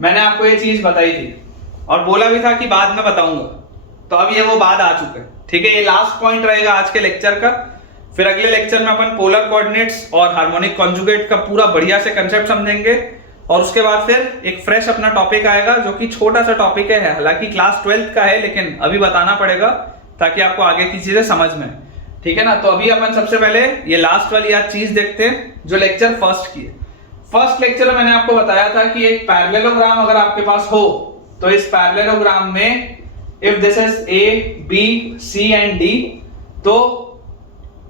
मैंने आपको ये चीज बताई थी और बोला भी था कि बाद में बताऊंगा, तो अब ये वो बाद आ चुका है, ठीक है? ये लास्ट पॉइंट रहेगा आज के लेक्चर का। फिर अगले लेक्चर में अपन पोलर कोऑर्डिनेट्स और हार्मोनिक कॉन्जुगेट का पूरा बढ़िया से कंसेप्ट समझेंगे, और उसके बाद फिर एक फ्रेश अपना टॉपिक आएगा जो कि छोटा सा टॉपिक है, हालांकि क्लास 12th का है, लेकिन अभी बताना पड़ेगा ताकि आपको आगे की चीजें समझ में, ठीक है ना? तो अभी अपन सबसे पहले ये लास्ट वाली आज चीज देखते हैं जो लेक्चर फर्स्ट की है। फर्स्ट लेक्चर में मैंने आपको बताया था कि एक पैरेललोग्राम अगर आपके पास हो तो इस पैरेललोग्राम में if this is A, B, C and D, तो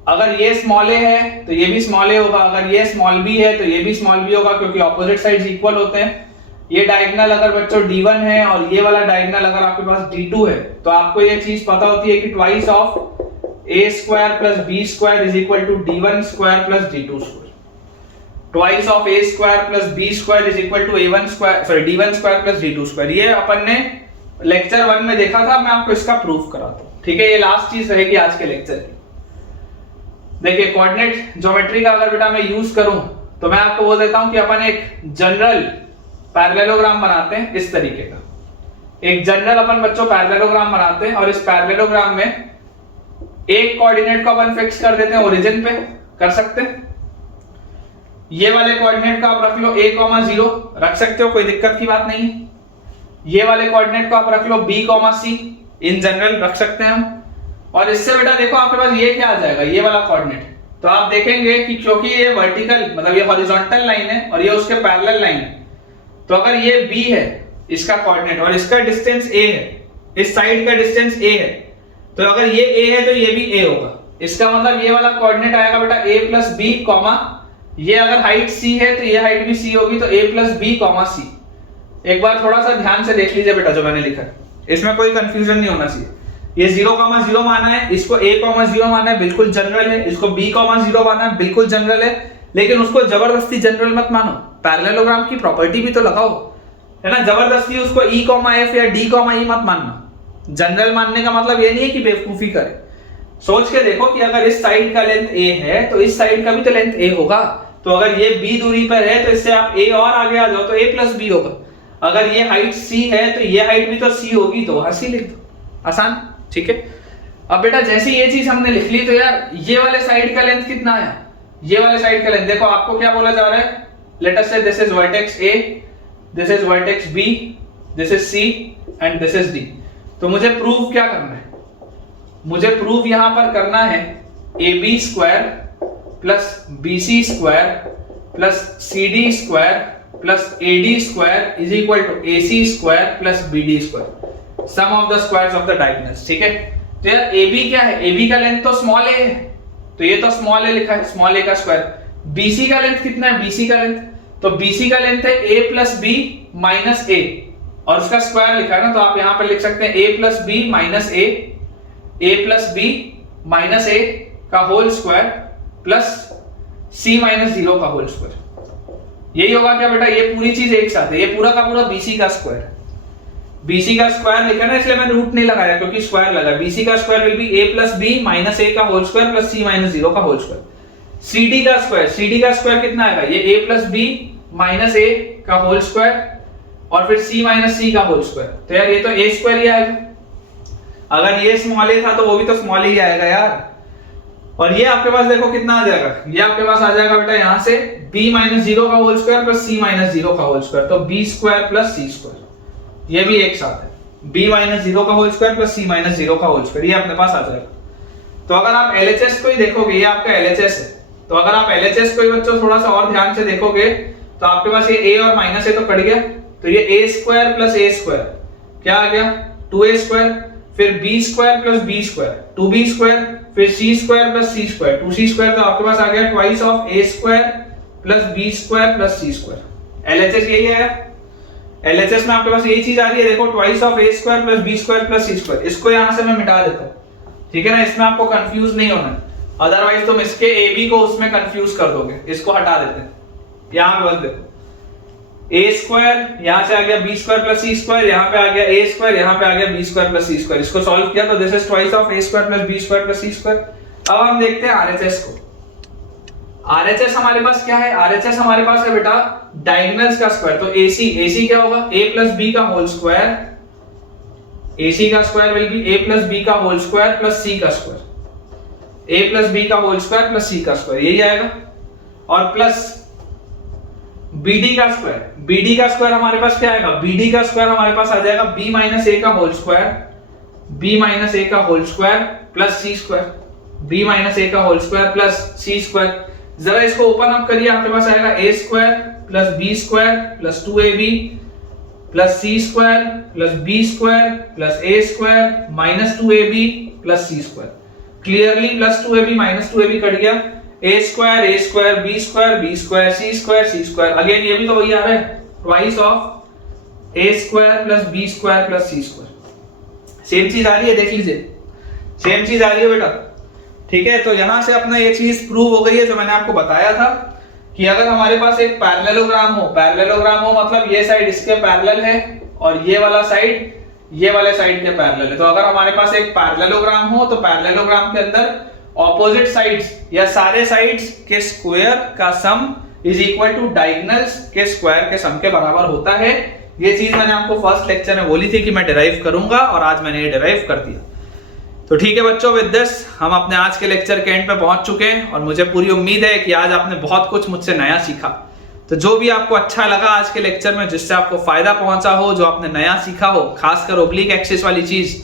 अगर ये स्मॉल a है तो ये भी स्मॉल a होगा, अगर ये स्मॉल b है तो ये भी स्मॉल b होगा, क्योंकि ऑपोजिट साइड्स इक्वल होते हैं। ये डायगोनल अगर बच्चों D1 है और ये वाला डायगोनल अगर आपके पास D2 है, तो आपको ये चीज पता होती है कि twice of a² + b² is equal to D1² + D2², twice of a² + b² is equal to D1² + D2²। ये अपन ने लेक्चर 1 में देखा था, मैं आपको इसका प्रूफ कराता हूं, ठीक है? ये लास्ट चीज रहेगी आज के लेक्चर की। देखिए कोऑर्डिनेट ज्योमेट्री का अगर बेटा मैं यूज करूं तो मैं आपको बोल देता हूं कि अपन एक जनरल पैरेललोग्राम बनाते हैं इस तरीके का। एक जनरल अपन बच्चों पैरेललोग्राम बनाते हैं, और इस पैरेललोग्राम में एक कोऑर्डिनेट को अपन फिक्स कर देते हैं ओरिजिन पे, कर सकते हैं। ये वाले कोऑर्डिनेट को आप रख लो a, 0 रख सकते हो, कोई दिक्कत की बात नहीं है। ये वाले कोऑर्डिनेट को आप रख लो b, c, इन जनरल रख सकते हैं हम। और इससे बेटा देखो आपके पास ये क्या आ जाएगा, ये वाला कोऑर्डिनेट, तो आप देखेंगे कि क्योंकि ये वर्टिकल मतलब ये हॉरिजॉन्टल लाइन है और ये उसके पैरेलल लाइन है, तो अगर ये b है इसका कोऑर्डिनेट और इसका डिस्टेंस a है, इस साइड का डिस्टेंस a है, तो अगर ये a है तो ये भी a होगा। इसका मतलब ये वाला कोऑर्डिनेट आएगा बेटा a प्लस बी कॉमा, ये अगर हाइट c है तो ये हाइट भी c होगी, तो a plus b comma c। एक बार थोड़ा सा ध्यान से देख लीजिए बेटा जो मैंने लिखा है, इसमें कोई कंफ्यूजन नहीं होना चाहिए। ये 0,0 माना है, इसको a,0 माना है, बिल्कुल जनरल है। इसको b,0 माना है, बिल्कुल जनरल है। लेकिन उसको जबरदस्ती जनरल मत मानो, पैरेललोग्राम की प्रॉपर्टी भी तो लगाओ, है ना। जबरदस्ती उसको e, f या d, e मत मानना। जनरल मानने का मतलब ये नहीं है कि बेवकूफी करे। सोच के देखो कि अगर इस साइड का लेंथ a है तो इस साइड का भी तो लेंथ a होगा। तो अगर ये b दूरी पर है तो इससे आप a और आगे आ जाओ तो a प्लस b होगा। अगर ये हाइट c है तो ये हाइट भी तो c होगी, तो वहां c लिख दो, आसान, ठीक है। अब बेटा जैसे ये चीज हमने लिख ली तो यार ये वाले साइड का लेंथ कितना है, ये वाले साइड का लेंथ देखो आपको क्या बोला जा रहा है। Let us say this is vertex a, this is vertex b, this is c and this is d। तो मुझे प्रूव क्या करना है, मुझे प्रूव यहां पर करना है ab square plus bc square plus cd square plus ad square is equal to ac square plus bd square, sum of the squares of the diagonals, ठीक है। तो यार ab क्या है, ab का लेंथ तो स्मॉल a है, तो ये तो स्मॉल a लिखा है, स्मॉल a का स्क्वायर। bc का लेंथ कितना है, bc का लेंथ, तो bc का लेंथ है a plus b minus a, और उसका स्क्वायर लिखा है ना, तो आप यहां पर लिख सकते हैं a plus b minus a plus b minus a का whole square plus c minus 0 का होल स्क्वायर। यही होगा क्या बेटा, ये पूरी चीज एक साथ है, ये पूरा का पूरा bc का स्क्वायर, bc का स्क्वायर लिखा ना, इसलिए मैंने रूट नहीं लगाया क्योंकि स्क्वायर लगा। bc का square will be a plus b minus a का whole square plus c minus 0 का होल स्क्वायर। cd का स्क्वायर, cd का स्क्वायर कितना आएगा, ये a plus b minus a का होल स्क्वायर और फिर c माइनस c का होल स्क्वायर। तो यार ये तो a स्क्वायर ही आएगा, अगर ये स्मॉल a था तो वो भी तो स्मॉल ही आएगा यार। और ये आपके पास देखो कितना आ जाएगा, ये आपके पास आ जाएगा बेटा यहां से b माइनस 0 का whole square plus c minus 0 का होल स्क्वायर, तो b square plus c square, ये भी एक साथ है, b माइनस 0 का whole square plus c minus 0 का होल स्क्वायर, ये अपने पास आ जाएगा। तो अगर आप LHS को ही देखोगे, ये आपका LHS है, तो अगर आप LHS को ही बच्चों थोड़ा सा और ध्यान से देखोगे तो आपके पास ये a और माइनस a तो कट गया, तो ये a square plus a square क्या आ गया, 2a स्क्वायर, फिर b square plus b square 2b square, फिर c square plus c square 2c square, तो आपके पास आ गया twice of a square plus b square plus c square. LHS यही है, LHS में आपके पास यही चीज आ रही है, देखो twice of a square plus b square plus c square. इसको यहां से मैं मिटा देता हूं, ठीक है ना, इसमें आपको कंफ्यूज नहीं होना, अदरवाइज तुम इसके ab को उसमें कंफ्यूज कर दोगे। इसको हटा देते हैं, यहां पे बस देखो a स्क्वायर, यहां से आ गया b square plus c square, यहां पे आ गया a स्क्वायर, यहां पे आ गया b square plus c square. इसको सॉल्व किया तो this is twice of a square plus b square plus c square. अब हम देखते हैं RHS को। RHS हमारे पास क्या है, RHS हमारे पास है बेटा डायगोनल्स का स्क्वायर, तो AC क्या होगा, a प्लस b का होल स्क्वायर, AC का square will be a plus b का होल स्क्वायर प्लस c का स्क्वायर, a प्लस b का होल स्क्वायर प्लस c का स्क्वायर, यही आएगा। और प्लस BD का स्क्वायर, BD का स्क्वायर हमारे पास क्या आएगा, BD का स्क्वायर हमारे पास आ जाएगा b माइनस a का whole square, b minus a का whole square plus c square, b minus a का whole square plus c square. जरा इसको ओपन अप करिए, आपके पास आएगा a square plus b square plus 2ab plus c square plus b square plus a square minus 2ab plus c square. Clearly plus 2ab minus 2ab cut गया, a square b square b square c square c square. Again ये भी तो वही आ रहा है, twice of a square plus b square plus c square. Same चीज आ रही है, देख लीजिए सेम चीज आ रही है बेटा, ठीक है। तो यहां से अपना ये चीज प्रूव हो गई है जो मैंने आपको बताया था कि अगर हमारे पास एक पैरेललोग्राम हो मतलब ये साइड इसके पैरेलल है और ये वाला साइड ये वाले साइड के पैरेलल है। तो अगर हमारे पास एक पैरेललोग्राम हो तो पैरेललोग्राम के अंदर ऑपोजिट साइड्स या सारे साइड्स के स्क्वायर का sum is equal two diagonals के स्क्वायर के सम के बराबर होता है। ये चीज मैंने आपको फर्स्ट लेक्चर में बोली थी कि मैं डिराइव करूंगा और आज मैंने ये डिराइव कर दिया। तो ठीक है बच्चों, विद दिस हम अपने आज के लेक्चर के एंड पे पहुंच चुके हैं और मुझे पूरी उम्मीद है कि आज आपने बहुत कुछ मुझसे नया सीखा। तो जो भी आपको अच्छा लगा आज के लेक्चर में, जिससे आपको फायदा पहुंचा हो, जो आपने नया सीखा हो, खासकर ओब्लिक एक्सिस वाली चीज,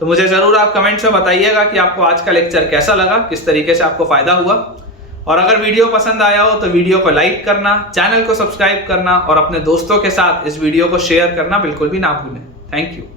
तो मुझे जरूर आप कमेंट्स में बताइएगा कि आपको आज का लेक्चर कैसा लगा, किस तरीके से आपको फायदा हुआ। और अगर वीडियो पसंद आया हो तो वीडियो को लाइक करना, चैनल को सब्सक्राइब करना और अपने दोस्तों के साथ इस वीडियो को शेयर करना बिल्कुल भी ना भूलें। Thank you.